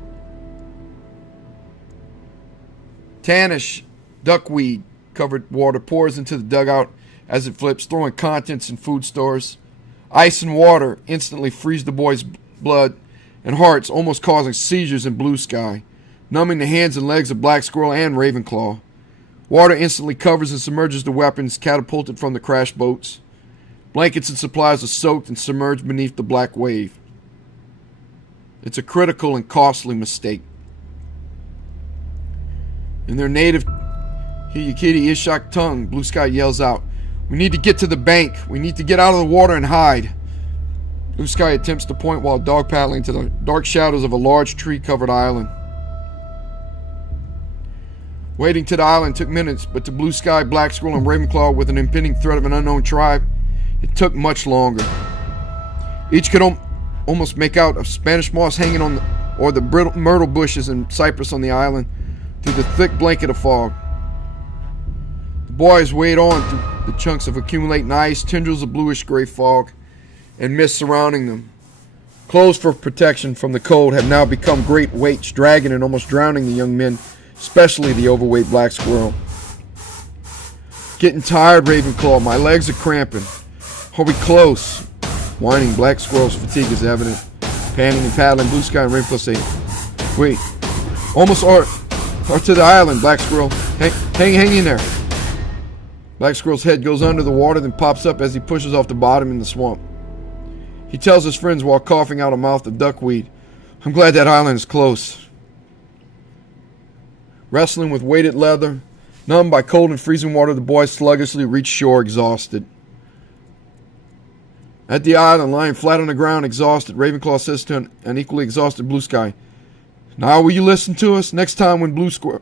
Tannish duckweed covered water pours into the dugout as it flips, throwing contents and food stores. Ice and water instantly freeze the boys' blood and hearts, almost causing seizures in Blue Sky, numbing the hands and legs of Black Squirrel and Ravenclaw. Water instantly covers and submerges the weapons catapulted from the crashed boats. Blankets and supplies are soaked and submerged beneath the black wave. It's a critical and costly mistake. In their native Hiyakiti Ishak tongue, Blue Sky yells out, "We need to get to the bank. We need to get out of the water and hide." Blue Sky attempts to point while dog paddling to the dark shadows of a large tree-covered island. Wading to the island took minutes, but to Blue Sky, Black Squirrel, and Ravenclaw, with an impending threat of an unknown tribe, it took much longer. Each could almost make out a Spanish moss hanging on the brittle myrtle bushes and cypress on the island through the thick blanket of fog. The boys wade on through the chunks of accumulating ice, tendrils of bluish-gray fog, and mist surrounding them. Clothes for protection from the cold have now become great weights, dragging and almost drowning the young men especially the overweight black squirrel. Getting tired, Ravenclaw. My legs are cramping. Are we close? Whining, black squirrel's fatigue is evident. Panting and paddling, Blue Sky and Ravenclaw say, wait, almost are to the island, black squirrel. Hang in there. Black squirrel's head goes under the water, then pops up as he pushes off the bottom in the swamp. He tells his friends while coughing out a mouth of duckweed, I'm glad that island is close. Wrestling with weighted leather, numbed by cold and freezing water, the boys sluggishly reach shore exhausted. At the island, lying flat on the ground, exhausted, Ravenclaw says to an equally exhausted Blue Sky, now will you listen to us? Next time when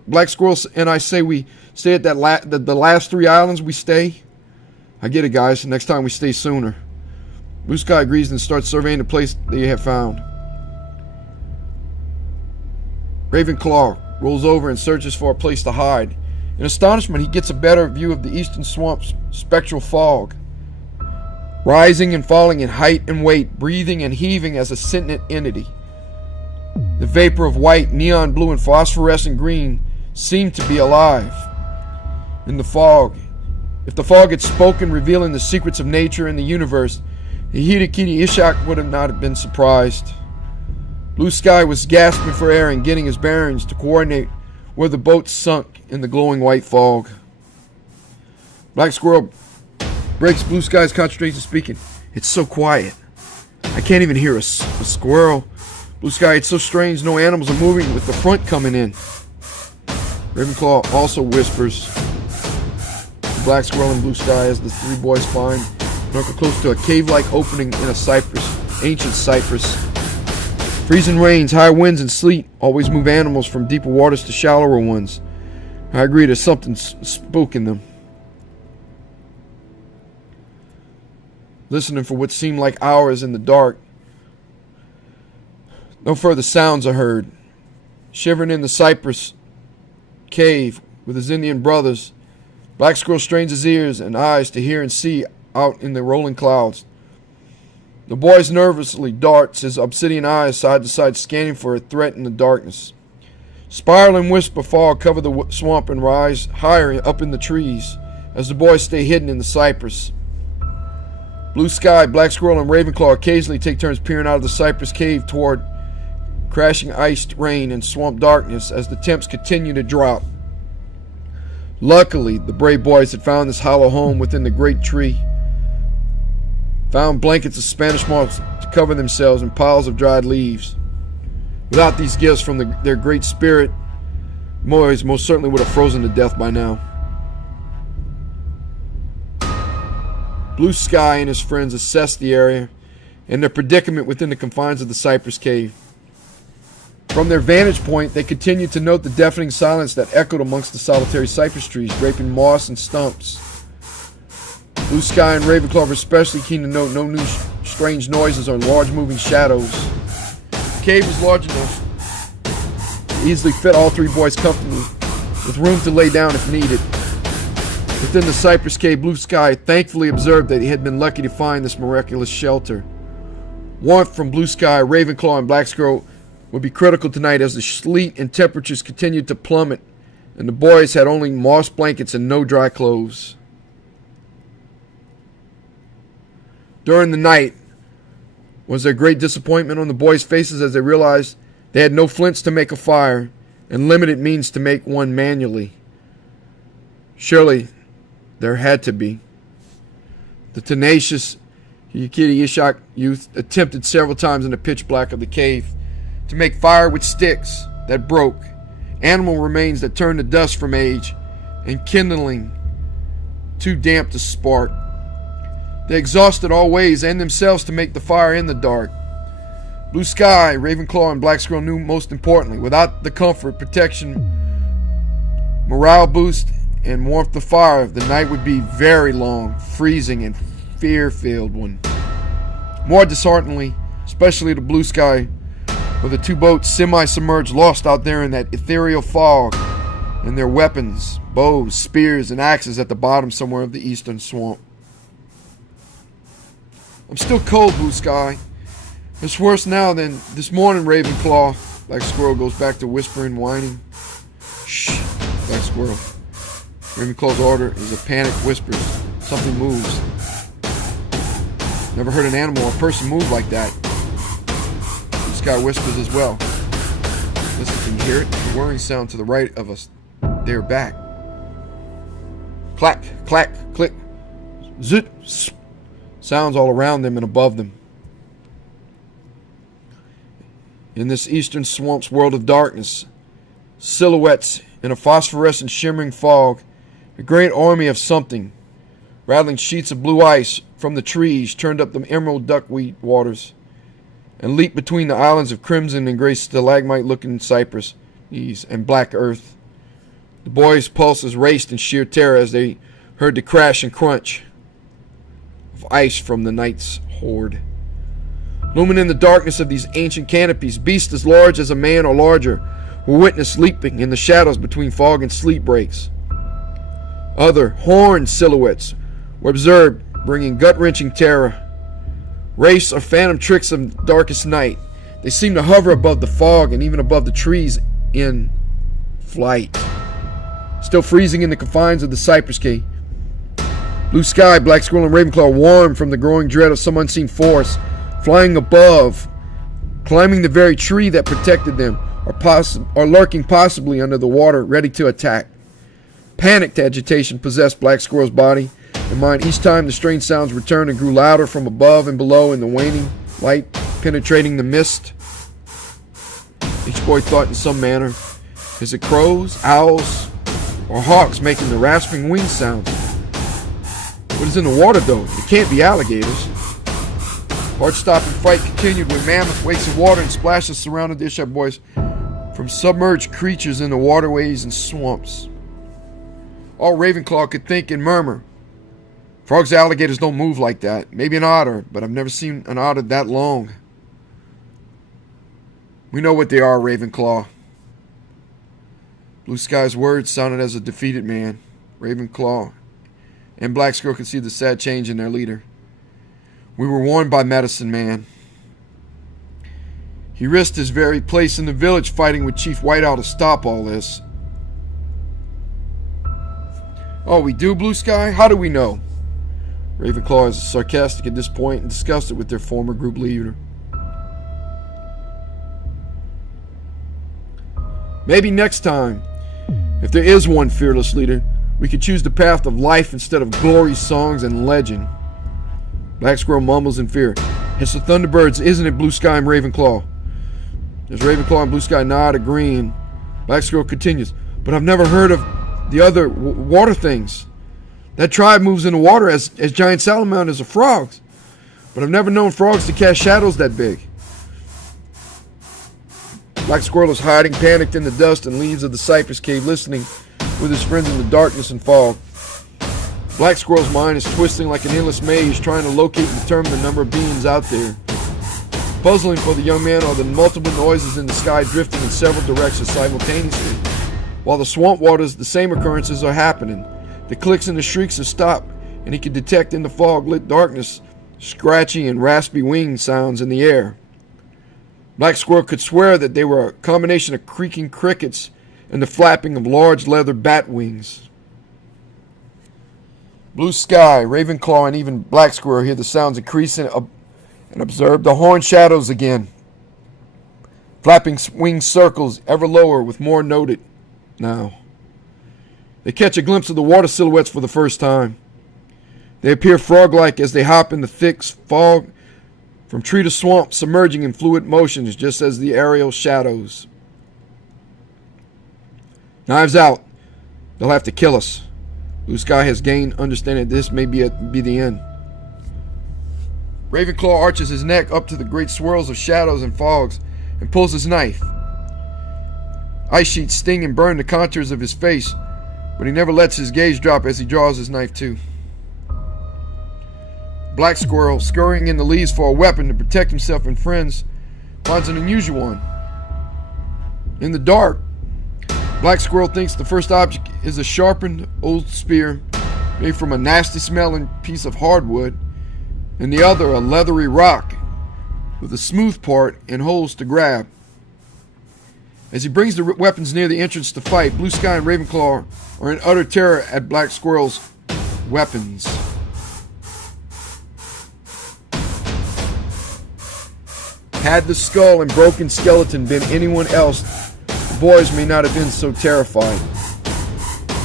Black Squirrel and I say we stay at the last 3 islands, we stay? I get it, guys. Next time we stay sooner. Blue Sky agrees and starts surveying the place they have found. Ravenclaw rolls over and searches for a place to hide. In astonishment, he gets a better view of the eastern swamp's spectral fog, rising and falling in height and weight, breathing and heaving as a sentient entity. The vapor of white, neon blue, and phosphorescent green seemed to be alive. In the fog, if the fog had spoken, revealing the secrets of nature and the universe, the Hideaki Ishak would have not been surprised. Blue Sky was gasping for air and getting his bearings to coordinate where the boat sunk in the glowing white fog. Black Squirrel breaks Blue Sky's concentration, speaking. It's so quiet. I can't even hear a squirrel. Blue Sky, it's so strange. No animals are moving with the front coming in. Ravenclaw also whispers to Black Squirrel and Blue Sky as the 3 boys find knuckle close to a cave-like opening in a ancient cypress. Freezing rains, high winds, and sleet always move animals from deeper waters to shallower ones. I agree, there's something spooking them. Listening for what seemed like hours in the dark, no further sounds are heard. Shivering in the cypress cave with his Indian brothers, Black Squirrel strains his ears and eyes to hear and see out in the rolling clouds. The boy nervously darts his obsidian eyes side to side, scanning for a threat in the darkness. Spiraling wisps of fog cover the swamp and rise higher up in the trees as the boys stay hidden in the cypress. Blue Sky, Black Squirrel, and Ravenclaw occasionally take turns peering out of the cypress cave toward crashing iced rain and swamp darkness as the temps continue to drop. Luckily, the brave boys had found this hollow home within the great tree, found blankets of Spanish moss to cover themselves and piles of dried leaves. Without these gifts from their great spirit, boys most certainly would have frozen to death by now. Blue Sky and his friends assessed the area and their predicament within the confines of the cypress cave. From their vantage point, they continued to note the deafening silence that echoed amongst the solitary cypress trees, draping moss and stumps. Blue Sky and Ravenclaw were especially keen to note no new strange noises or large moving shadows. The cave was large enough to easily fit all 3 boys comfortably, with room to lay down if needed. Within the cypress cave, Blue Sky thankfully observed that he had been lucky to find this miraculous shelter. Warmth from Blue Sky, Ravenclaw, and Black Squirrel would be critical tonight as the sleet and temperatures continued to plummet, and the boys had only moss blankets and no dry clothes. During the night was there great disappointment on the boys' faces as they realized they had no flints to make a fire and limited means to make one manually. Surely there had to be. The tenacious Hideaki Ishak youth attempted several times in the pitch black of the cave to make fire with sticks that broke, animal remains that turned to dust from age, and kindling too damp to spark. They exhausted all ways and themselves to make the fire in the dark. Blue Sky, Ravenclaw, and Black Squirrel knew most importantly, without the comfort, protection, morale boost, and warmth of fire, the night would be very long, freezing, and fear-filled one. More dishearteningly, especially to Blue Sky, were the 2 boats semi-submerged, lost out there in that ethereal fog, and their weapons, bows, spears, and axes at the bottom somewhere of the eastern swamp. I'm still cold, Blue Sky. It's worse now than this morning, Ravenclaw. Black Squirrel goes back to whispering, whining. Shh. Black Squirrel. Ravenclaw's order is a panic whispers. Something moves. Never heard an animal or person move like that. Blue Sky whispers as well. Listen, can you hear it? The whirring sound to the right of us. They're back. Clack, clack, click. Zit, sp. Sounds all around them and above them. In this eastern swamp's world of darkness, silhouettes in a phosphorescent shimmering fog, a great army of something, rattling sheets of blue ice from the trees turned up the emerald duckweed waters and leaped between the islands of crimson and gray stalagmite-looking cypress and black earth. The boys' pulses raced in sheer terror as they heard the crash and crunch of ice from the night's horde. Looming in the darkness of these ancient canopies, beasts as large as a man or larger were witnessed leaping in the shadows between fog and sleep breaks. Other horned silhouettes were observed, bringing gut-wrenching terror. Wraiths or phantom tricks of darkest night. They seemed to hover above the fog and even above the trees in flight. Still freezing in the confines of the cypress cave. Blue Sky, Black Squirrel, and Ravenclaw warmed from the growing dread of some unseen force, flying above, climbing the very tree that protected them, or lurking possibly under the water, ready to attack. Panicked agitation possessed Black Squirrel's body and mind each time the strange sounds returned and grew louder from above and below in the waning light penetrating the mist. Each boy thought in some manner, is it crows, owls, or hawks making the rasping wing sound? What is in the water though? It can't be alligators. Heart-stopping fight continued when mammoth wakes of water and splashes surrounded the Ishar boys from submerged creatures in the waterways and swamps. All Ravenclaw could think and murmur, frogs and alligators don't move like that. Maybe an otter, but I've never seen an otter that long. We know what they are, Ravenclaw. Blue Sky's words sounded as a defeated man. Ravenclaw and Black Squirrel could see the sad change in their leader. We were warned by Medicine Man. He risked his very place in the village fighting with Chief Whiteowl to stop all this. Oh, we do, Blue Sky? How do we know? Ravenclaw is sarcastic at this point and disgusted with their former group leader. Maybe next time, if there is one fearless leader, we could choose the path of life instead of glory, songs, and legend. Black Squirrel mumbles in fear. It's the Thunderbirds, isn't it, Blue Sky and Ravenclaw? As Ravenclaw and Blue Sky nod agreeing, Black Squirrel continues, but I've never heard of the other water things. That tribe moves in the water as giant salamanders or frogs. But I've never known frogs to cast shadows that big. Black Squirrel is hiding, panicked in the dust and leaves of the cypress cave, listening with his friends in the darkness and fog. Black Squirrel's mind is twisting like an endless maze, trying to locate and determine the number of beings out there. Puzzling for the young man are the multiple noises in the sky drifting in several directions simultaneously. While the swamp waters, the same occurrences are happening. The clicks and the shrieks have stopped, and he can detect in the fog-lit darkness scratchy and raspy wing sounds in the air. Black Squirrel could swear that they were a combination of creaking crickets and the flapping of large leather bat wings. Blue Sky, Ravenclaw, and even Black Squirrel hear the sounds increase and observe the horned shadows again. Flapping wing circles ever lower with more noted now. They catch a glimpse of the water silhouettes for the first time. They appear frog-like as they hop in the thick fog from tree to swamp, submerging in fluid motions just as the aerial shadows. Knives out. They'll have to kill us. Blue Sky has gained understanding that this may be the end. Ravenclaw arches his neck up to the great swirls of shadows and fogs and pulls his knife. Ice sheets sting and burn the contours of his face, but he never lets his gaze drop as he draws his knife too. Black Squirrel, scurrying in the leaves for a weapon to protect himself and friends, finds an unusual one. In the dark, Black Squirrel thinks the first object is a sharpened old spear made from a nasty smelling piece of hardwood, and the other a leathery rock with a smooth part and holes to grab. As he brings the weapons near the entrance to fight, Blue Sky and Ravenclaw are in utter terror at Black Squirrel's weapons. Had the skull and broken skeleton been anyone else, the boys may not have been so terrified.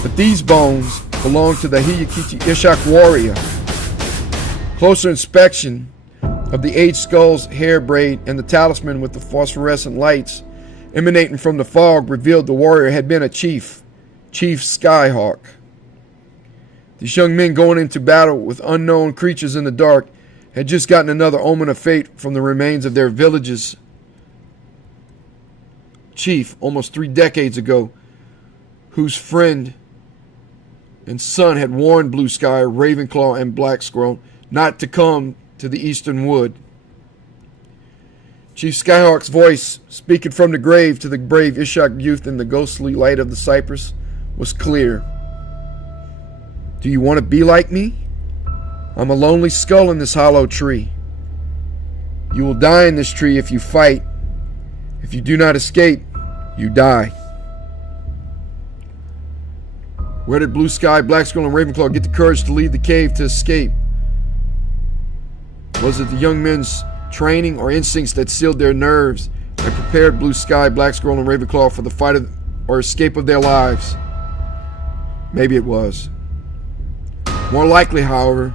But these bones belong to the Hiyakiti Ishak warrior. Closer inspection of the aged skull's hair braid and the talisman with the phosphorescent lights emanating from the fog revealed the warrior had been a chief, Chief Skyhawk. These young men going into battle with unknown creatures in the dark had just gotten another omen of fate from the remains of their village's chief almost 3 decades ago, whose friend and son had warned Blue Sky, Ravenclaw, and Black Squirrel not to come to the Eastern Wood. Chief Skyhawk's voice, speaking from the grave to the brave Ishak youth in the ghostly light of the cypress, was clear. Do you want to be like me? I'm a lonely skull in this hollow tree. You will die in this tree if you fight. If you do not escape, you die. Where did Blue Sky, Black Squirrel, and Ravenclaw get the courage to leave the cave to escape? Was it the young men's training or instincts that sealed their nerves and prepared Blue Sky, Black Squirrel, and Ravenclaw for the fight or escape of their lives? Maybe it was. More likely, however,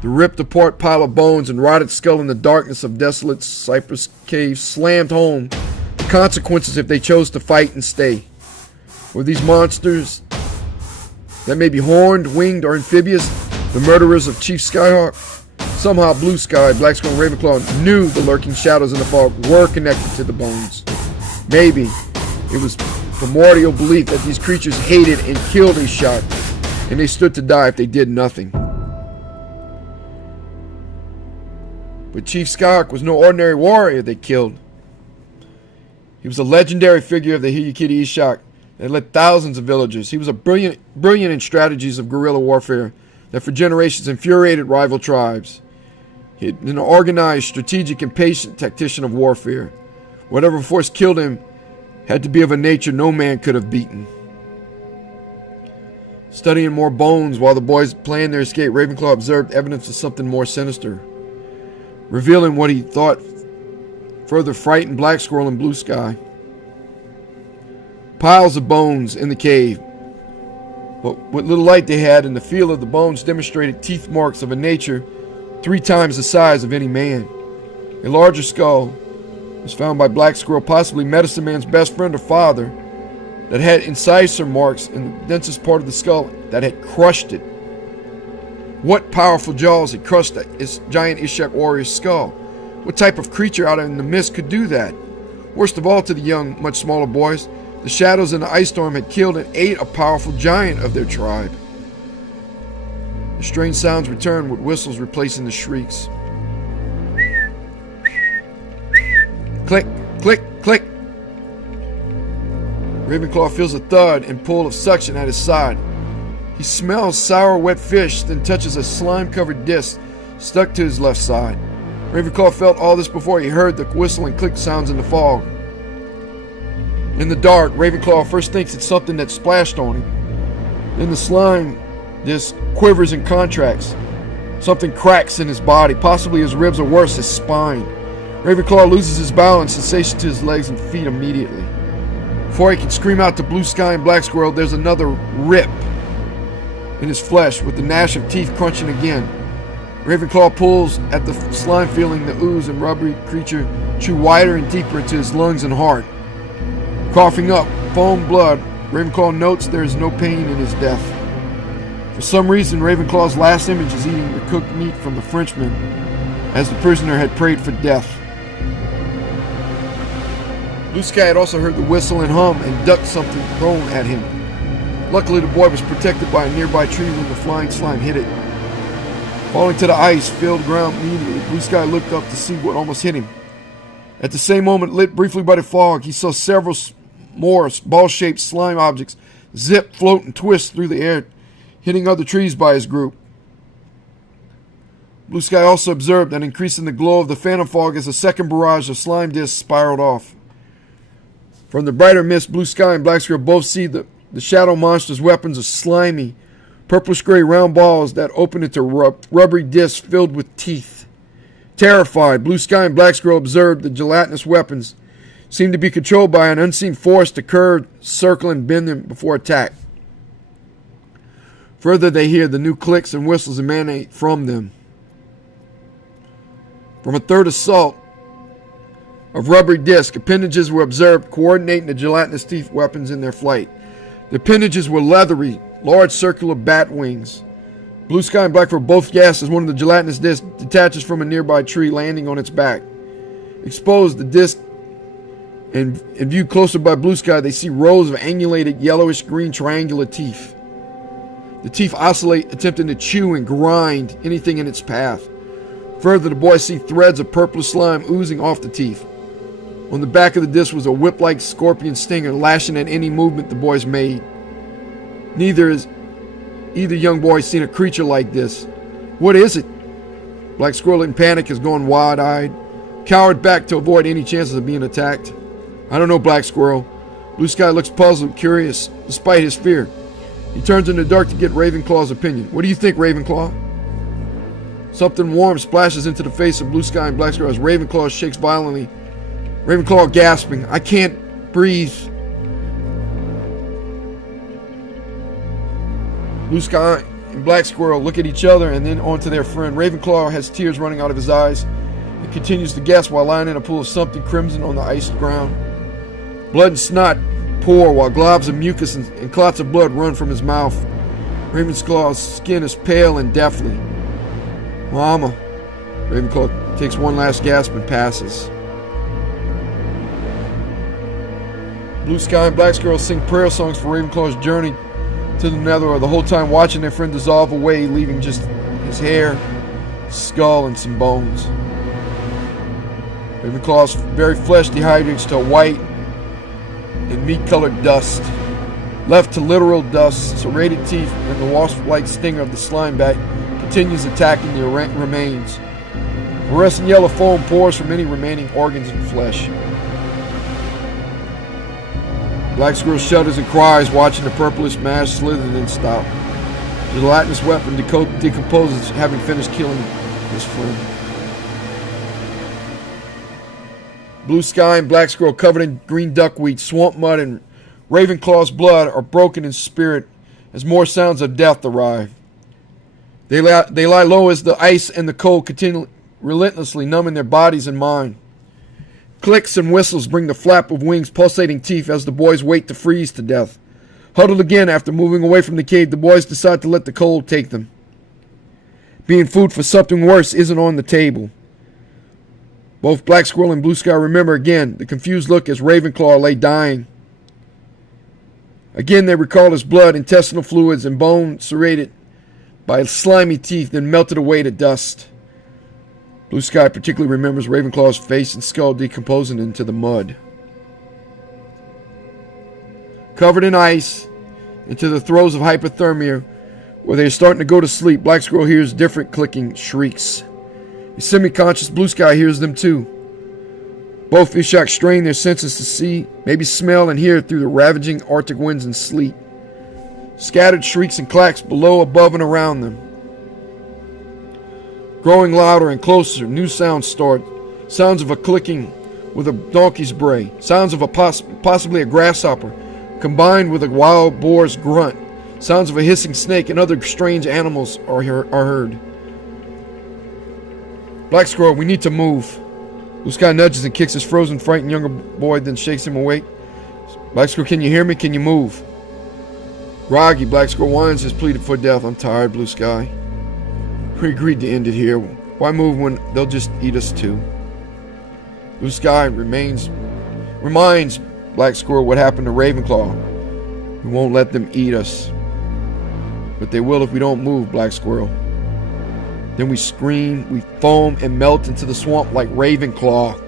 the ripped apart pile of bones and rotted skull in the darkness of desolate cypress cave slammed home the consequences if they chose to fight and stay. Were these monsters that may be horned, winged, or amphibious the murderers of Chief Skyhawk? Somehow Blue Sky, Black Squirrel, and Ravenclaw knew the lurking shadows in the fog were connected to the bones. Maybe it was primordial belief that these creatures hated and killed Ishak, and they stood to die if they did nothing. But Chief Skyhawk was no ordinary warrior they killed. He was a legendary figure of the Hiyakiti Ishak that led thousands of villagers. He was a brilliant in strategies of guerrilla warfare that for generations infuriated rival tribes. He had an organized, strategic, and patient tactician of warfare. Whatever force killed him had to be of a nature no man could have beaten. Studying more bones while the boys planned their escape, Ravenclaw observed evidence of something more sinister, revealing what he thought further frightened Black Squirrel and Blue Sky. Piles of bones in the cave, but what little light they had and the feel of the bones demonstrated teeth marks of a nature 3 times the size of any man. A larger skull was found by Black Squirrel, possibly Medicine Man's best friend or father, that had incisor marks in the densest part of the skull that had crushed it. What powerful jaws had crushed that giant Ishak warrior's skull? What type of creature out in the mist could do that? Worst of all to the young, much smaller boys, the shadows in the ice storm had killed and ate a powerful giant of their tribe. The strange sounds returned with whistles replacing the shrieks. Click, click, click. Ravenclaw feels a thud and pull of suction at his side. He smells sour, wet fish, then touches a slime-covered disc stuck to his left side. Ravenclaw felt all this before he heard the whistle and click sounds in the fog. In the dark, Ravenclaw first thinks it's something that splashed on him. Then the slime disc quivers and contracts. Something cracks in his body, possibly his ribs or worse, his spine. Ravenclaw loses his balance, sensation to his legs and feet immediately. Before he can scream out to Blue Sky and Black Squirrel, there's another rip in his flesh, with the gnash of teeth crunching again. Ravenclaw pulls at the slime, feeling the ooze and rubbery creature chew wider and deeper into his lungs and heart. Coughing up foam blood, Ravenclaw notes there is no pain in his death. For some reason, Ravenclaw's last image is eating the cooked meat from the Frenchman, as the prisoner had prayed for death. Blue Sky had also heard the whistle and hum and ducked something thrown at him. Luckily, the boy was protected by a nearby tree when the flying slime hit it. Falling to the ice, filled ground immediately, Blue Sky looked up to see what almost hit him. At the same moment, lit briefly by the fog, he saw several more ball-shaped slime objects zip, float, and twist through the air, hitting other trees by his group. Blue Sky also observed an increase in the glow of the phantom fog as a second barrage of slime discs spiraled off. From the brighter mist, Blue Sky and Black Squirrel both see the shadow monster's weapons are slimy, purplish-gray round balls that open into rubbery discs filled with teeth. Terrified, Blue Sky and Black Squirrel observe the gelatinous weapons seem to be controlled by an unseen force to curve, circle, and bend them before attack. Further, they hear the new clicks and whistles emanate from them. From a third assault of rubbery disc, appendages were observed coordinating the gelatinous teeth weapons in their flight. The appendages were leathery, large circular bat wings. Blue Sky and Black were both gasped as one of the gelatinous discs detaches from a nearby tree, landing on its back. Exposed, the disc, and viewed closer by Blue Sky, they see rows of angulated yellowish-green triangular teeth. The teeth oscillate, attempting to chew and grind anything in its path. Further, the boys see threads of purple slime oozing off the teeth. On the back of the disc was a whip-like scorpion stinger lashing at any movement the boys made. Either young boy seen a creature like this. What is it? Black Squirrel in panic has gone wide-eyed, cowered back to avoid any chances of being attacked. I don't know, Black Squirrel. Blue Sky looks puzzled, curious, despite his fear. He turns in the dark to get Ravenclaw's opinion. What do you think, Ravenclaw? Something warm splashes into the face of Blue Sky and Black Squirrel as Ravenclaw shakes violently. Ravenclaw gasping, I can't breathe. Blue Sky and Black Squirrel look at each other and then onto their friend. Ravenclaw has tears running out of his eyes and continues to gasp while lying in a pool of something crimson on the iced ground. Blood and snot pour while globs of mucus and clots of blood run from his mouth. Ravenclaw's skin is pale and deathly. Mama. Ravenclaw takes one last gasp and passes. Blue Sky and Black Squirrel sing prayer songs for Ravenclaw's journey to the Nether, the whole time watching their friend dissolve away, leaving just his hair, skull, and some bones. Ravenclaw's very flesh dehydrates to white and meat-colored dust. Left to literal dust, serrated teeth and the wasp-like stinger of the slime bat continues attacking the remains. Fluorescent yellow foam pours from any remaining organs and flesh. Black Squirrel shudders and cries, watching the purplish mass slither and then stop. The gelatinous weapon decomposes, having finished killing his friend. Blue Sky and Black Squirrel, covered in green duckweed, swamp mud, and Ravenclaw's blood, are broken in spirit as more sounds of death arrive. They lie low as the ice and the cold continue relentlessly numbing their bodies and mind. Clicks and whistles bring the flap of wings, pulsating teeth as the boys wait to freeze to death. Huddled again after moving away from the cave, the boys decide to let the cold take them. Being food for something worse isn't on the table. Both Black Squirrel and Blue Sky remember again the confused look as Ravenclaw lay dying. Again they recall his blood, intestinal fluids, and bone serrated by slimy teeth, then melted away to dust. Blue Sky particularly remembers Ravenclaw's face and skull decomposing into the mud. Covered in ice, into the throes of hypothermia, where they are starting to go to sleep, Black Squirrel hears different clicking shrieks. The semi-conscious Blue Sky hears them too. Both Ishak strain their senses to see, maybe smell and hear through the ravaging Arctic winds and sleet. Scattered shrieks and clacks below, above, and around them. Growing louder and closer, new sounds start. Sounds of a clicking with a donkey's bray. Sounds of a possibly a grasshopper, combined with a wild boar's grunt. Sounds of a hissing snake and other strange animals are heard. Black Squirrel, we need to move. Blue Sky nudges and kicks his frozen, frightened younger boy, then shakes him awake. Black Squirrel, can you hear me? Can you move? Groggy, Black Squirrel whines, has pleaded for death. I'm tired, Blue Sky. We agreed to end it here. Why move when they'll just eat us too? Blue Sky reminds Black Squirrel what happened to Ravenclaw. We won't let them eat us. But they will if we don't move, Black Squirrel. Then we scream, we foam and melt into the swamp like Ravenclaw.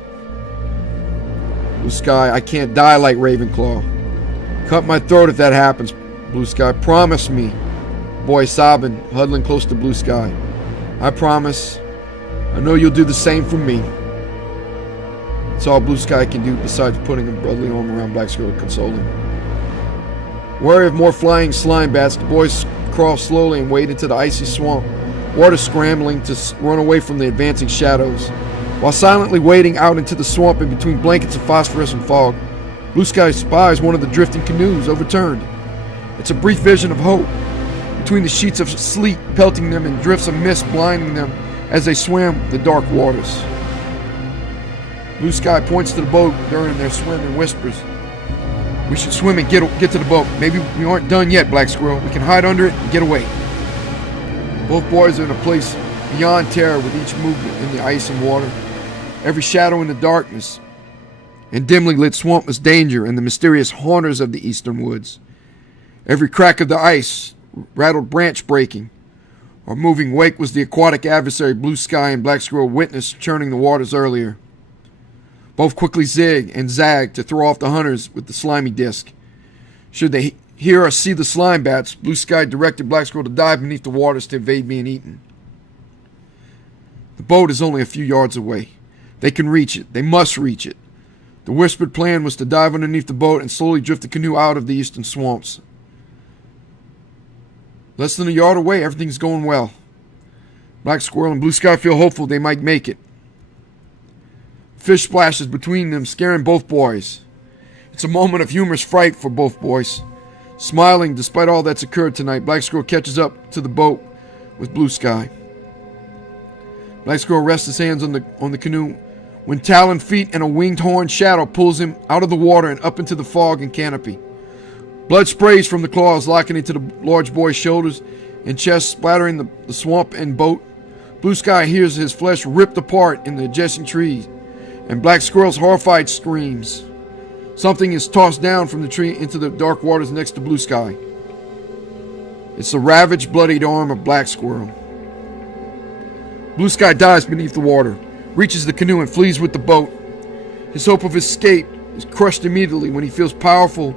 Blue Sky, I can't die like Ravenclaw. Cut my throat if that happens, Blue Sky. Promise me. Boy sobbing, huddling close to Blue Sky. I promise. I know you'll do the same for me. It's all Blue Sky can do besides putting a brotherly arm around Black Squirrel to console him. Wary of more flying slime bats, the boys crawl slowly and wade into the icy swamp, water scrambling to run away from the advancing shadows. While silently wading out into the swamp in between blankets of phosphorescent fog, Blue Sky spies one of the drifting canoes overturned. It's a brief vision of hope. Between the sheets of sleet pelting them and drifts of mist blinding them as they swam the dark waters. Blue Sky points to the boat during their swim and whispers, "We should swim and get to the boat. Maybe we aren't done yet, Black Squirrel. We can hide under it and get away." Both boys are in a place beyond terror with each movement in the ice and water. Every shadow in the darkness and dimly lit swamp was danger and the mysterious haunters of the eastern woods. Every crack of the ice rattled branch breaking. Our moving wake was the aquatic adversary Blue Sky and Black Squirrel witnessed churning the waters earlier. Both quickly zig and zag to throw off the hunters with the slimy disc. Should they hear or see the slime bats, Blue Sky directed Black Squirrel to dive beneath the waters to evade being eaten. The boat is only a few yards away. They can reach it. They must reach it. The whispered plan was to dive underneath the boat and slowly drift the canoe out of the eastern swamps. Less than a yard away, everything's going well. Black Squirrel and Blue Sky feel hopeful they might make it. Fish splashes between them, scaring both boys. It's a moment of humorous fright for both boys. Smiling despite all that's occurred tonight, Black Squirrel catches up to the boat with Blue Sky. Black Squirrel rests his hands on the canoe when taloned feet and a winged horn shadow pulls him out of the water and up into the fog and canopy. Blood sprays from the claws, locking into the large boy's shoulders and chest, splattering the swamp and boat. Blue Sky hears his flesh ripped apart in the adjacent trees, and Black Squirrel's horrified screams. Something is tossed down from the tree into the dark waters next to Blue Sky. It's the ravaged, bloodied arm of Black Squirrel. Blue Sky dives beneath the water, reaches the canoe and flees with the boat. His hope of escape is crushed immediately when he feels powerful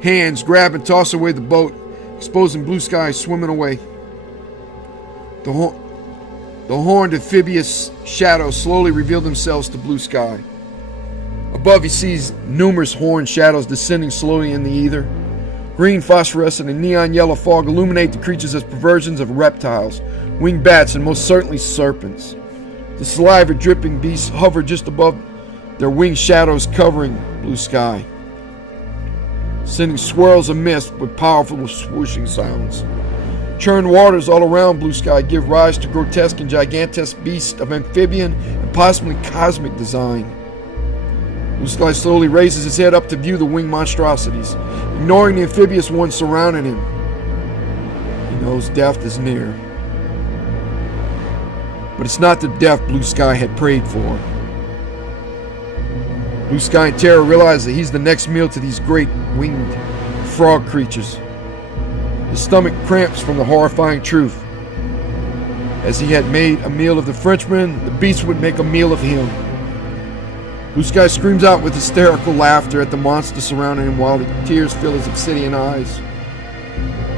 hands grab and toss away the boat, exposing Blue Sky swimming away. The horned amphibious shadows slowly reveal themselves to Blue Sky. Above he sees numerous horned shadows descending slowly in the ether. Green, phosphorescent, and neon yellow fog illuminate the creatures as perversions of reptiles, winged bats, and most certainly serpents. The saliva-dripping beasts hover just above their winged shadows covering Blue Sky, sending swirls of mist with powerful swooshing sounds. Churned waters all around Blue Sky give rise to grotesque and gigantesque beasts of amphibian and possibly cosmic design. Blue Sky slowly raises his head up to view the winged monstrosities, ignoring the amphibious ones surrounding him. He knows death is near. But it's not the death Blue Sky had prayed for. Blue Sky in terror realizes that he's the next meal to these great winged frog creatures. His stomach cramps from the horrifying truth. As he had made a meal of the Frenchman, the beast would make a meal of him. Blue Sky screams out with hysterical laughter at the monster surrounding him while the tears fill his obsidian eyes.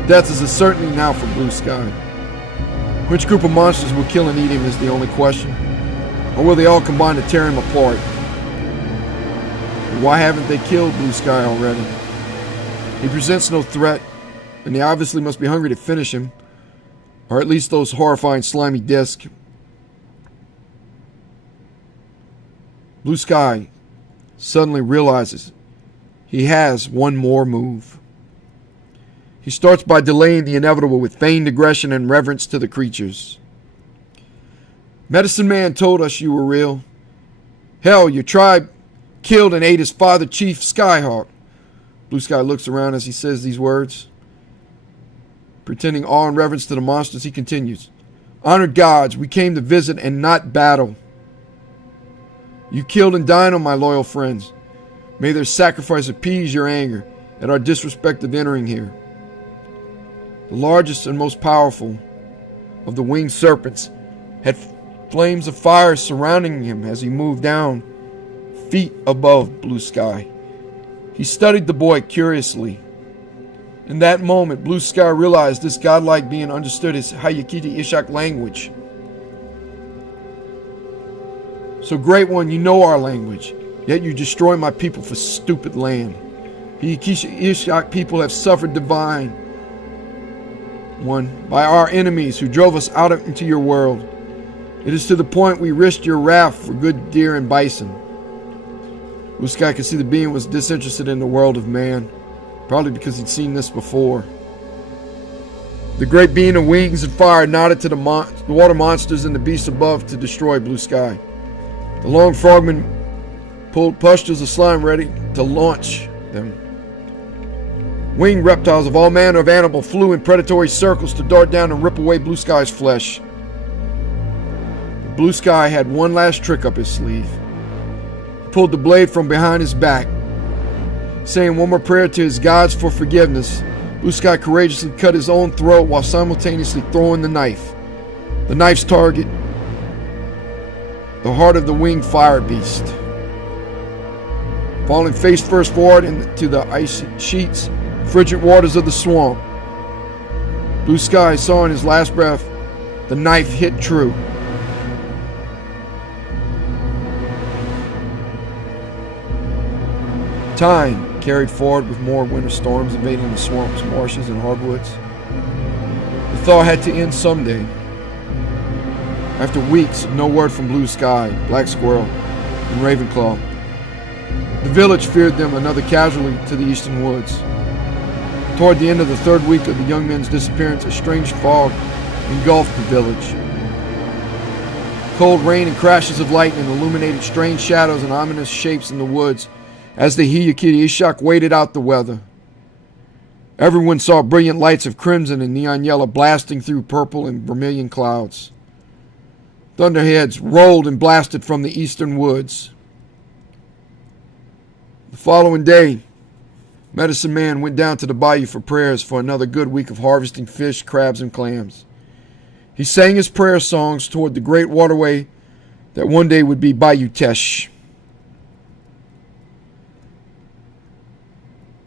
Death is a certainty now for Blue Sky. Which group of monsters will kill and eat him is the only question. Or will they all combine to tear him apart? Why haven't they killed Blue Sky already? He presents no threat, and they obviously must be hungry to finish him, or at least those horrifying slimy discs. Blue Sky suddenly realizes he has one more move. He starts by delaying the inevitable with feigned aggression and reverence to the creatures. Medicine Man told us you were real. Hell, your tribe killed and ate his father, Chief Skyhawk. Blue Sky looks around as he says these words. Pretending awe and reverence to the monsters, he continues. Honored gods, we came to visit and not battle. You killed and dined on my loyal friends. May their sacrifice appease your anger at our disrespect of entering here. The largest and most powerful of the winged serpents had flames of fire surrounding him as he moved down feet above Blue Sky. He studied the boy curiously. In that moment, Blue Sky realized this godlike being understood his Hayakiti Ishak language. So, Great One, you know our language. Yet you destroy my people for stupid land. The Ishak people have suffered divine one by our enemies who drove us out into your world. It is to the point we risked your wrath for good deer and bison. Blue Sky could see the being was disinterested in the world of man, probably because he'd seen this before. The great being of wings and fire nodded to the water monsters and the beasts above to destroy Blue Sky. The long frogmen pulled pustules of slime ready to launch them. Winged reptiles of all manner of animal flew in predatory circles to dart down and rip away Blue Sky's flesh. Blue Sky had one last trick up his sleeve. He pulled the blade from behind his back. Saying one more prayer to his gods for forgiveness, Blue Sky courageously cut his own throat while simultaneously throwing the knife. The knife's target, the heart of the winged fire beast. Falling face first forward into the icy sheets, frigid waters of the swamp, Blue Sky saw in his last breath the knife hit true. Time carried forward with more winter storms invading the swamps, marshes, and hardwoods. The thaw had to end someday. After weeks of no word from Blue Sky, Black Squirrel, and Ravenclaw, the village feared them another casualty to the eastern woods. Toward the end of the third week of the young men's disappearance, a strange fog engulfed the village. Cold rain and crashes of lightning illuminated strange shadows and ominous shapes in the woods as the Hiyakiti Ishak waited out the weather. Everyone saw brilliant lights of crimson and neon yellow blasting through purple and vermilion clouds. Thunderheads rolled and blasted from the eastern woods. The following day, Medicine Man went down to the bayou for prayers for another good week of harvesting fish, crabs, and clams. He sang his prayer songs toward the great waterway that one day would be Bayou Teche.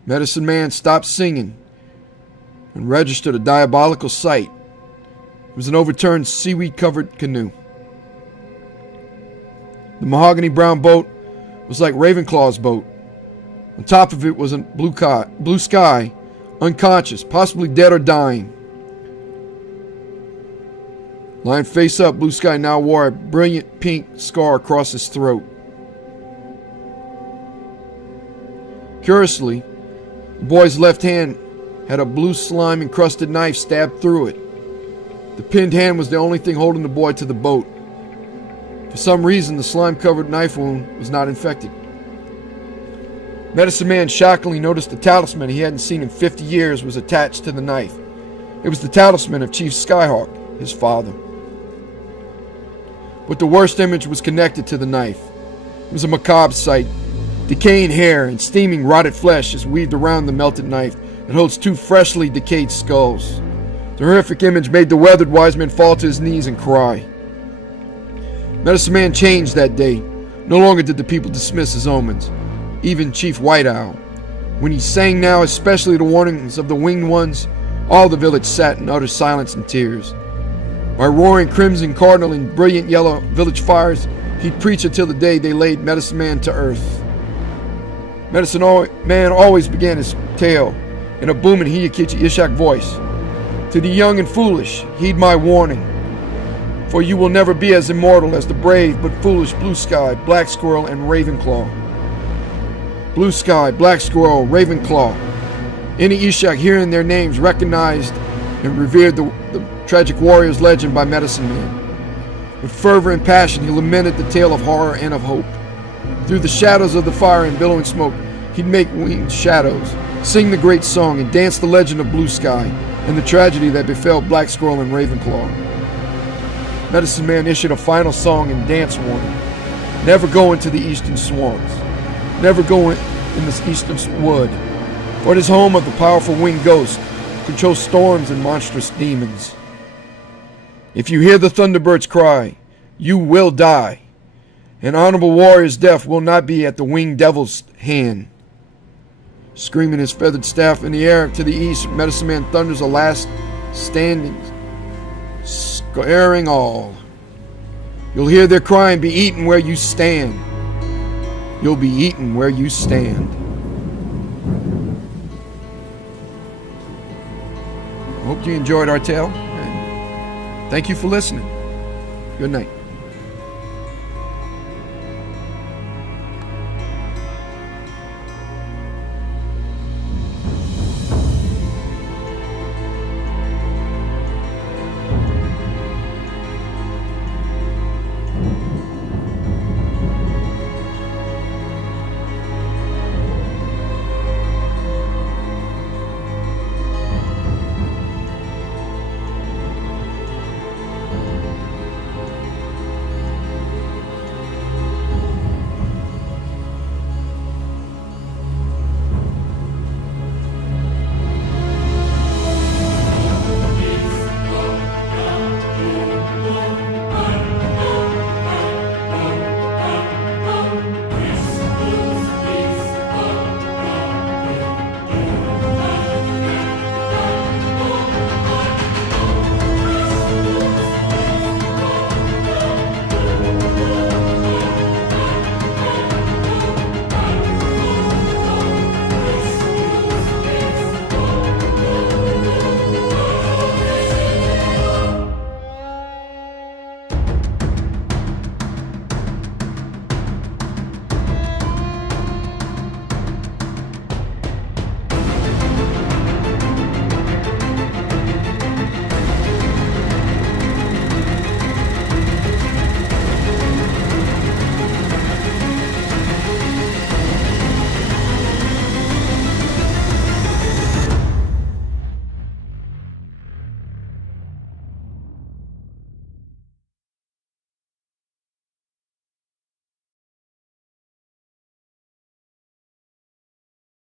Medicine Man stopped singing and registered a diabolical sight. It was an overturned seaweed-covered canoe. The mahogany brown boat was like Ravenclaw's boat. On top of it was a Blue Sky, unconscious, possibly dead or dying. Lying face up, Blue Sky now wore a brilliant pink scar across his throat. Curiously, the boy's left hand had a blue slime-encrusted knife stabbed through it. The pinned hand was the only thing holding the boy to the boat. For some reason, the slime-covered knife wound was not infected. Medicine Man shockingly noticed the talisman he hadn't seen in 50 years was attached to the knife. It was the talisman of Chief Skyhawk, his father. But the worst image was connected to the knife. It was a macabre sight. Decaying hair and steaming rotted flesh is weaved around the melted knife that holds two freshly decayed skulls. The horrific image made the weathered wise man fall to his knees and cry. Medicine Man changed that day. No longer did the people dismiss his omens, even Chief White Owl. When he sang now, especially the warnings of the winged ones, all the village sat in utter silence and tears. By roaring crimson cardinal and brilliant yellow village fires, he'd preach until the day they laid Medicine Man to earth. Medicine Man always began his tale in a booming Hiyakichi Ishak voice. To the young and foolish, heed my warning. For you will never be as immortal as the brave but foolish Blue Sky, Black Squirrel, and Ravenclaw. Blue Sky, Black Squirrel, Ravenclaw. Any Ishak hearing their names recognized and revered the tragic warrior's legend by Medicine Man. With fervor and passion, he lamented the tale of horror and of hope. Through the shadows of the fire and billowing smoke, he'd make winged shadows, sing the great song, and dance the legend of Blue Sky and the tragedy that befell Black Squirrel and Ravenclaw. Medicine Man issued a final song and dance warning. Never go into the eastern swamps. Never go in this eastern wood, for it is home of the powerful winged ghost who controls storms and monstrous demons. If you hear the thunderbirds cry, you will die. An honorable warrior's death will not be at the winged devil's hand. Screaming his feathered staff in the air to the east, Medicine Man thunders a last standing, scaring all. You'll hear their crying, be eaten where you stand. you'll be eaten where you stand. I hope you enjoyed our tale, and thank you for listening. Good night.